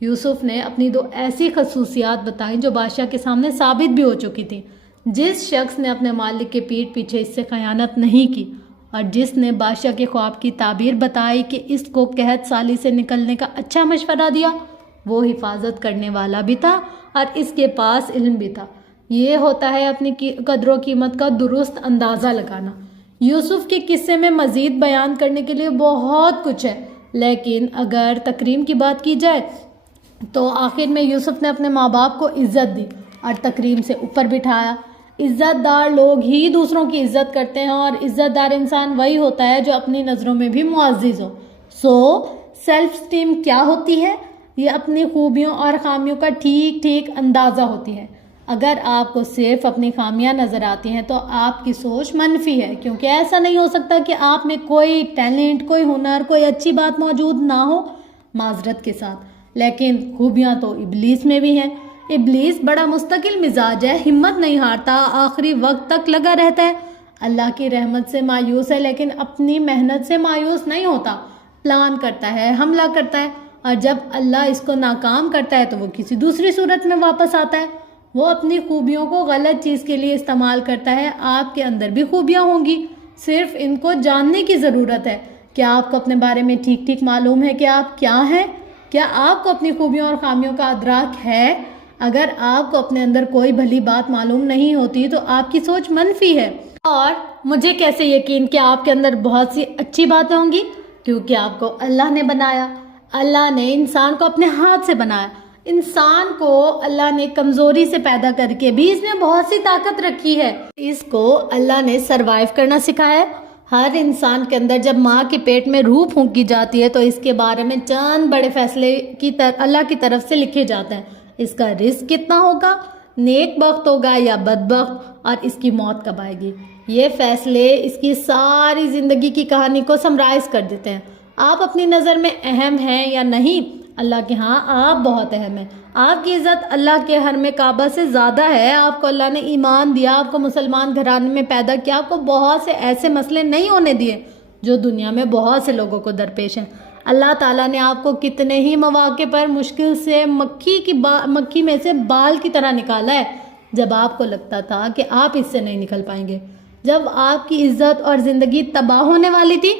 یوسف نے اپنی 2 ایسی خصوصیات بتائیں جو بادشاہ کے سامنے ثابت بھی ہو چکی تھیں۔ جس شخص نے اپنے مالک کے پیٹھ پیچھے اس سے خیانت نہیں کی اور جس نے بادشاہ کے خواب کی تعبیر بتائی کہ اس کو قحط سالی سے نکلنے کا اچھا مشورہ دیا، وہ حفاظت کرنے والا بھی تھا اور اس کے پاس علم بھی تھا۔ یہ ہوتا ہے اپنی قدر و قیمت کا درست اندازہ لگانا۔ یوسف کے قصے میں مزید بیان کرنے کے لیے بہت کچھ ہے، لیکن اگر تکریم کی بات کی جائے تو آخر میں یوسف نے اپنے ماں باپ کو عزت دی اور تکریم سے اوپر بٹھایا۔ عزت دار لوگ ہی دوسروں کی عزت کرتے ہیں اور عزت دار انسان وہی ہوتا ہے جو اپنی نظروں میں بھی معزز ہو۔ سیلف اسٹیم کیا ہوتی ہے؟ یہ اپنی خوبیوں اور خامیوں کا ٹھیک ٹھیک اندازہ ہوتی ہے۔ اگر آپ کو صرف اپنی خامیاں نظر آتی ہیں تو آپ کی سوچ منفی ہے، کیونکہ ایسا نہیں ہو سکتا کہ آپ میں کوئی ٹیلنٹ، کوئی ہنر، کوئی اچھی بات موجود نہ ہو، معذرت کے ساتھ۔ لیکن خوبیاں تو ابلیس میں بھی ہیں۔ ابلیس بڑا مستقل مزاج ہے، ہمت نہیں ہارتا، آخری وقت تک لگا رہتا ہے، اللہ کی رحمت سے مایوس ہے لیکن اپنی محنت سے مایوس نہیں ہوتا، پلان کرتا ہے، حملہ کرتا ہے، اور جب اللہ اس کو ناکام کرتا ہے تو وہ کسی دوسری صورت میں واپس آتا ہے۔ وہ اپنی خوبیوں کو غلط چیز کے لیے استعمال کرتا ہے۔ آپ کے اندر بھی خوبیاں ہوں گی، صرف ان کو جاننے کی ضرورت ہے۔ کیا آپ کو اپنے بارے میں ٹھیک ٹھیک معلوم ہے کہ آپ کیا ہیں؟ کیا آپ کو اپنی خوبیوں اور خامیوں کا ادراک ہے؟ اگر آپ کو اپنے اندر کوئی بھلی بات معلوم نہیں ہوتی تو آپ کی سوچ منفی ہے۔ اور مجھے کیسے یقین کہ آپ کے اندر بہت سی اچھی باتیں ہوں گی؟ کیونکہ آپ کو اللہ نے بنایا، اللہ نے انسان کو اپنے ہاتھ سے بنایا۔ انسان کو اللہ نے کمزوری سے پیدا کر کے بھی اس میں بہت سی طاقت رکھی ہے۔ اس کو اللہ نے سروائیو کرنا سکھایا ہے۔ ہر انسان کے اندر جب ماں کے پیٹ میں روح پھونکی جاتی ہے تو اس کے بارے میں چند بڑے فیصلے اللہ کی طرف سے لکھے جاتے ہیں۔ اس کا رزق کتنا ہوگا، نیک بخت ہوگا یا بدبخت، اور اس کی موت کب آئے گی۔ یہ فیصلے اس کی ساری زندگی کی کہانی کو سمرائز کر دیتے ہیں۔ آپ اپنی نظر میں اہم ہیں یا نہیں؟ اللہ کے ہاں آپ بہت اہم ہیں۔ آپ کی عزت اللہ کے حرم کعبہ سے زیادہ ہے۔ آپ کو اللہ نے ایمان دیا، آپ کو مسلمان گھرانے میں پیدا کیا، آپ کو بہت سے ایسے مسئلے نہیں ہونے دیے جو دنیا میں بہت سے لوگوں کو درپیش ہیں۔ اللہ تعالیٰ نے آپ کو کتنے ہی مواقع پر مشکل سے مکھی میں سے بال کی طرح نکالا ہے، جب آپ کو لگتا تھا کہ آپ اس سے نہیں نکل پائیں گے، جب آپ کی عزت اور زندگی تباہ ہونے والی تھی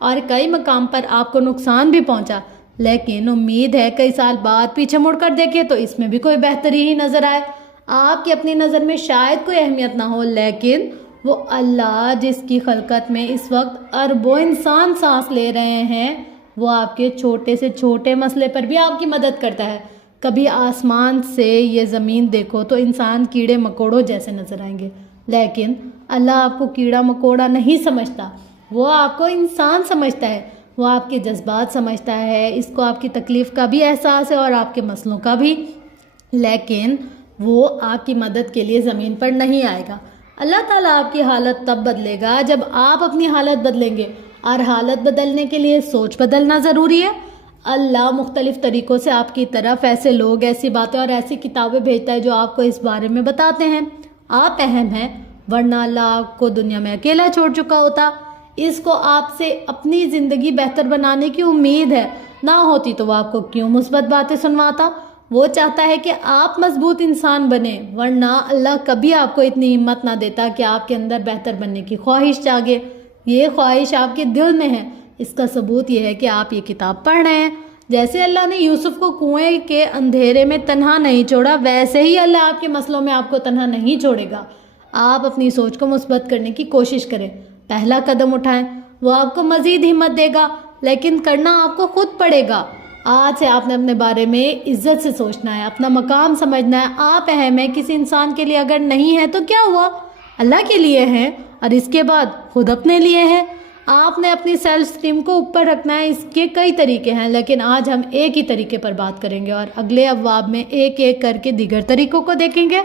اور کئی مقام پر آپ کو نقصان بھی پہنچا، لیکن امید ہے کئی سال بعد پیچھے مڑ کر دیکھیں تو اس میں بھی کوئی بہتری ہی نظر آئے۔ آپ کی اپنی نظر میں شاید کوئی اہمیت نہ ہو، لیکن وہ اللہ جس کی خلقت میں اس وقت اربوں انسان سانس لے رہے ہیں، وہ آپ کے چھوٹے سے چھوٹے مسئلے پر بھی آپ کی مدد کرتا ہے۔ کبھی آسمان سے یہ زمین دیکھو تو انسان کیڑے مکوڑوں جیسے نظر آئیں گے، لیکن اللہ آپ کو کیڑا مکوڑا نہیں سمجھتا، وہ آپ کو انسان سمجھتا ہے۔ وہ آپ کے جذبات سمجھتا ہے، اس کو آپ کی تکلیف کا بھی احساس ہے اور آپ کے مسئلوں کا بھی، لیکن وہ آپ کی مدد کے لیے زمین پر نہیں آئے گا۔ اللہ تعالیٰ آپ کی حالت تب بدلے گا جب آپ اپنی حالت بدلیں گے، اور حالت بدلنے کے لیے سوچ بدلنا ضروری ہے۔ اللہ مختلف طریقوں سے آپ کی طرف ایسے لوگ، ایسی باتیں اور ایسی کتابیں بھیجتا ہے جو آپ کو اس بارے میں بتاتے ہیں۔ آپ اہم ہیں، ورنہ اللہ آپ کو دنیا میں اکیلا چھوڑ چکا ہوتا۔ اس کو آپ سے اپنی زندگی بہتر بنانے کی امید ہے، نہ ہوتی تو وہ آپ کو کیوں مثبت باتیں سنواتا۔ وہ چاہتا ہے کہ آپ مضبوط انسان بنیں، ورنہ اللہ کبھی آپ کو اتنی ہمت نہ دیتا کہ آپ کے اندر بہتر بننے کی خواہش جاگے۔ یہ خواہش آپ کے دل میں ہے۔ اس کا ثبوت یہ ہے کہ آپ یہ کتاب پڑھ رہے ہیں۔ جیسے اللہ نے یوسف کو کنویں کے اندھیرے میں تنہا نہیں چھوڑا، ویسے ہی اللہ آپ کے مسئلوں میں آپ کو تنہا نہیں چھوڑے گا۔ آپ اپنی سوچ کو مثبت کرنے کی کوشش کریں، پہلا قدم اٹھائیں، وہ آپ کو مزید ہمت دے گا، لیکن کرنا آپ کو خود پڑے گا۔ آج سے آپ نے اپنے بارے میں عزت سے سوچنا ہے، اپنا مقام سمجھنا ہے۔ آپ اہم ہیں، کسی انسان کے لیے اگر نہیں ہے تو کیا ہوا، اللہ کے لیے ہیں، اور اس کے بعد خود اپنے لیے ہیں۔ آپ نے اپنی سیلف اسٹیم کو اوپر رکھنا ہے۔ اس کے کئی طریقے ہیں، لیکن آج ہم ایک ہی طریقے پر بات کریں گے اور اگلے ابواب میں ایک ایک کر کے دیگر طریقوں کو دیکھیں گے۔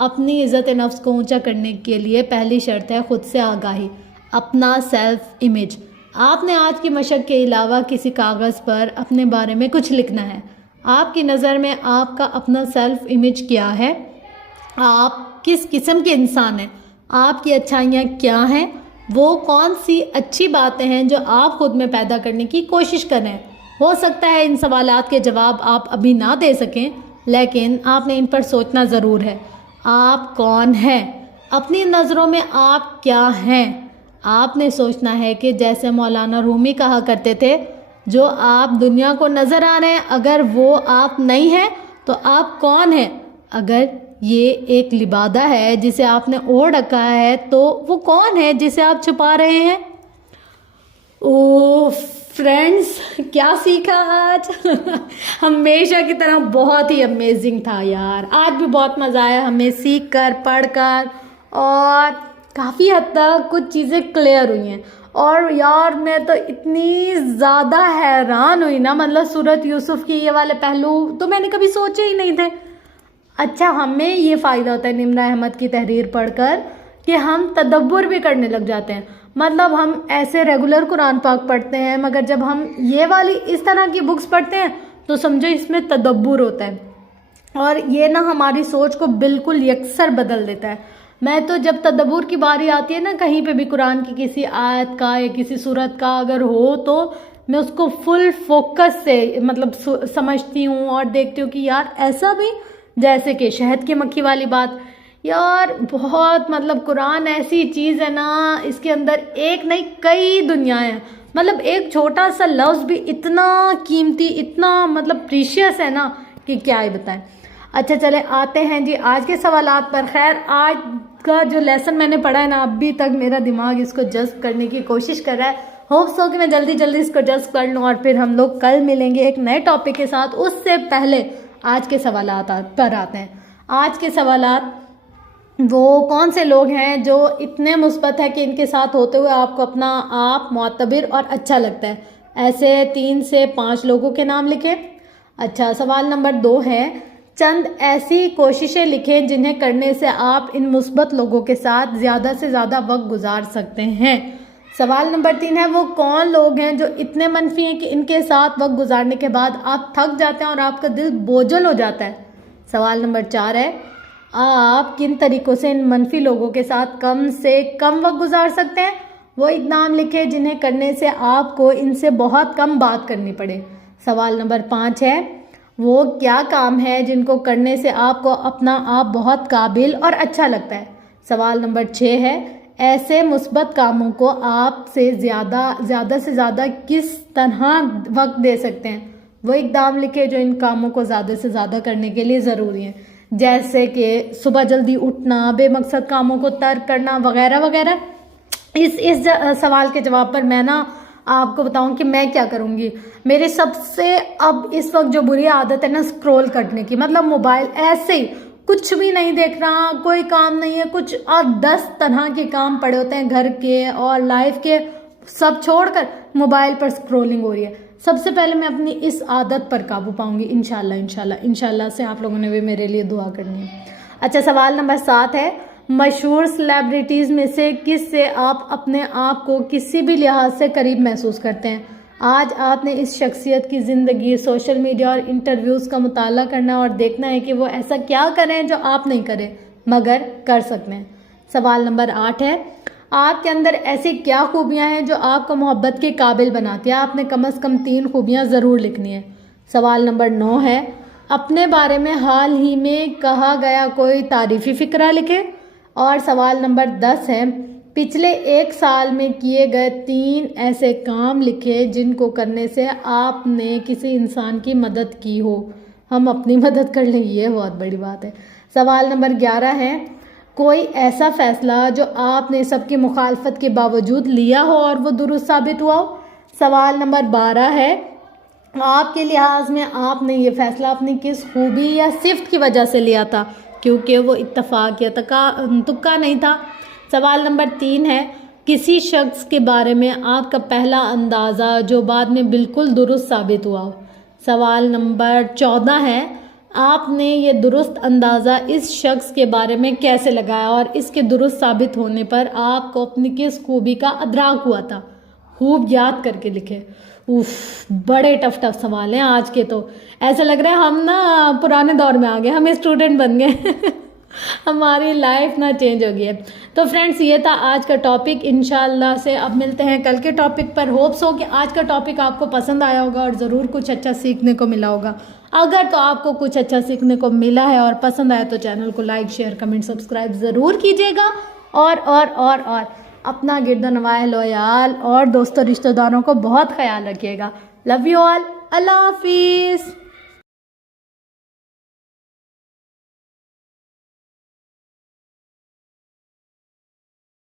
اپنی عزت نفس کو اونچا کرنے کے لیے پہلی شرط ہے خود سے آگاہی، اپنا سیلف امیج۔ آپ نے آج کی مشق کے علاوہ کسی کاغذ پر اپنے بارے میں کچھ لکھنا ہے۔ آپ کی نظر میں آپ کا اپنا سیلف امیج کیا ہے؟ آپ کس قسم کے انسان ہیں؟ آپ کی اچھائیاں کیا ہیں؟ وہ کون سی اچھی باتیں ہیں جو آپ خود میں پیدا کرنے کی کوشش کر رہے ہیں؟ ہو سکتا ہے ان سوالات کے جواب آپ ابھی نہ دے سکیں، لیکن آپ نے ان پر سوچنا ضرور ہے۔ آپ کون ہیں؟ اپنی نظروں میں آپ کیا ہیں؟ آپ نے سوچنا ہے کہ جیسے مولانا رومی کہا کرتے تھے، جو آپ دنیا کو نظر آ رہے ہیں، اگر وہ آپ نہیں ہیں تو آپ کون ہیں؟ اگر یہ ایک لبادہ ہے جسے آپ نے اوڑھ رکھا ہے تو وہ کون ہے جسے آپ چھپا رہے ہیں؟ فرینڈس، کیا سیکھا آج؟ ہمیشہ کی طرح بہت ہی امیزنگ تھا یار۔ آج بھی بہت مزہ آیا ہمیں سیکھ کر، پڑھ کر، اور کافی حد تک کچھ چیزیں کلیئر ہوئی ہیں۔ اور یار میں تو اتنی زیادہ حیران ہوئی نا، مطلب سورۃ یوسف کی یہ والے پہلو تو میں نے کبھی سوچے ہی نہیں تھے۔ اچھا، ہمیں یہ فائدہ ہوتا ہے نمرہ احمد کی تحریر پڑھ کر کہ ہم تدبر بھی کرنے لگ جاتے ہیں۔ مطلب ہم ایسے ریگولر قرآن پاک پڑھتے ہیں، مگر جب ہم یہ والی اس طرح کی بکس پڑھتے ہیں تو سمجھو اس میں تدبر ہوتا ہے، اور یہ نا ہماری سوچ کو بالکل یکسر بدل دیتا ہے۔ میں تو جب تدبر کی باری آتی ہے نا، کہیں پہ بھی قرآن کی کسی آیت کا یا کسی سورت کا اگر ہو تو میں اس کو فل فوکس سے مطلب سمجھتی ہوں اور دیکھتی ہوں کہ یار ایسا بھی، جیسے کہ شہد کی مکھی والی بات۔ یار بہت مطلب قرآن ایسی چیز ہے نا، اس کے اندر ایک نہیں کئی دنیایں ہیں۔ مطلب ایک چھوٹا سا لفظ بھی اتنا قیمتی، اتنا مطلب پریشیس ہے نا کہ کیا ہی بتائیں۔ اچھا چلے آتے ہیں جی آج کے سوالات پر۔ خیر آج کا جو لیسن میں نے پڑھا ہے نا، ابھی تک میرا دماغ اس کو جذب کرنے کی کوشش کر رہا ہے۔ ہوپس ہو کہ میں جلدی جلدی اس کو جذب کر لوں، اور پھر ہم لوگ کل ملیں گے ایک نئے ٹاپک کے ساتھ۔ اس سے پہلے آج کے سوالات پر آتے ہیں۔ آج کے سوالات، وہ کون سے لوگ ہیں جو اتنے مثبت ہے کہ ان کے ساتھ ہوتے ہوئے آپ کو اپنا آپ معتبر اور اچھا لگتا ہے؟ ایسے 3 سے 5 لوگوں کے نام لکھیں۔ اچھا، سوال نمبر 2 ہے، چند ایسی کوششیں لکھیں جنہیں کرنے سے آپ ان مثبت لوگوں کے ساتھ زیادہ سے زیادہ وقت گزار سکتے ہیں۔ سوال نمبر 3 ہے، وہ کون لوگ ہیں جو اتنے منفی ہیں کہ ان کے ساتھ وقت گزارنے کے بعد آپ تھک جاتے ہیں اور آپ کا دل بوجھل ہو جاتا ہے؟ سوال نمبر 4 ہے، آپ کن طریقوں سے ان منفی لوگوں کے ساتھ کم سے کم وقت گزار سکتے ہیں؟ وہ اقدام لکھیں جنہیں کرنے سے آپ کو ان سے بہت کم بات کرنی پڑے۔ سوال نمبر 5 ہے، وہ کیا کام ہے جن کو کرنے سے آپ کو اپنا آپ بہت قابل اور اچھا لگتا ہے؟ سوال نمبر 6 ہے، ایسے مثبت کاموں کو آپ سے زیادہ سے زیادہ کس طرح وقت دے سکتے ہیں؟ وہ اقدام لکھے جو ان کاموں کو زیادہ سے زیادہ کرنے کے لیے ضروری ہیں، جیسے کہ صبح جلدی اٹھنا، بے مقصد کاموں کو ترک کرنا، وغیرہ وغیرہ۔ اس سوال کے جواب پر میں نا آپ کو بتاؤں کہ میں کیا کروں گی۔ میری سب سے اب اس وقت جو بری عادت ہے نا اسکرول کرنے کی، مطلب موبائل ایسے ہی کچھ بھی نہیں دیکھ رہا، کوئی کام نہیں ہے کچھ، اور 10 طرح کے کام پڑے ہوتے ہیں گھر کے اور لائف کے، سب چھوڑ کر موبائل پر اسکرولنگ ہو رہی ہے. سب سے پہلے میں اپنی اس عادت پر قابو پاؤں گی انشاءاللہ سے آپ لوگوں نے بھی میرے لیے دعا کرنی ہے. اچھا سوال نمبر 7 ہے مشہور سیلیبریٹیز میں سے کس سے آپ اپنے آپ کو کسی بھی لحاظ سے قریب محسوس کرتے ہیں؟ آج آپ نے اس شخصیت کی زندگی، سوشل میڈیا اور انٹرویوز کا مطالعہ کرنا اور دیکھنا ہے کہ وہ ایسا کیا کریں جو آپ نہیں کریں مگر کر سکتے ہیں. سوال نمبر 8 ہے آپ کے اندر ایسی کیا خوبیاں ہیں جو آپ کو محبت کے قابل بناتی ہیں؟ آپ نے کم از کم 3 خوبیاں ضرور لکھنی ہیں. سوال نمبر 9 ہے اپنے بارے میں حال ہی میں کہا گیا کوئی تعریفی فقرہ لکھے. اور سوال نمبر 10 ہے پچھلے 1 سال میں کیے گئے 3 ایسے کام لکھے جن کو کرنے سے آپ نے کسی انسان کی مدد کی ہو. ہم اپنی مدد کر لیں یہ بہت بڑی بات ہے. سوال نمبر 11 ہے کوئی ایسا فیصلہ جو آپ نے سب کی مخالفت کے باوجود لیا ہو اور وہ درست ثابت ہوا ہو. سوال نمبر 12 ہے آپ کے لحاظ میں آپ نے یہ فیصلہ اپنی کس خوبی یا صفت کی وجہ سے لیا تھا کیونکہ وہ اتفاق یا تکا نہیں تھا. سوال نمبر 3 ہے کسی شخص کے بارے میں آپ کا پہلا اندازہ جو بعد میں بالکل درست ثابت ہوا ہو. سوال نمبر 14 ہے آپ نے یہ درست اندازہ اس شخص کے بارے میں کیسے لگایا اور اس کے درست ثابت ہونے پر آپ کو اپنی کس خوبی کا ادراک ہوا تھا. خوب یاد کر کے لکھے. بڑے ٹف سوال ہیں آج کے. تو ایسا لگ رہا ہے ہم نا پرانے دور میں آ گئے، ہم اسٹوڈنٹ بن گئے ہماری لائف نا چینج ہو گئی ہے. تو فرینڈس یہ تھا آج کا ٹاپک. انشاءاللہ سے اب ملتے ہیں کل کے ٹاپک پر. ہوپس ہو کہ آج کا ٹاپک آپ کو پسند آیا ہوگا اور ضرور کچھ اچھا سیکھنے کو ملا ہوگا. اگر تو آپ کو کچھ اچھا سیکھنے کو ملا ہے اور پسند آیا تو چینل کو لائک، شیئر، کمنٹ، سبسکرائب ضرور کیجیے گا. اور اپنا گرد و نواح لویال اور دوستوں رشتہ داروں کو بہت خیال رکھیے گا. Love you all. اللہ حافظ.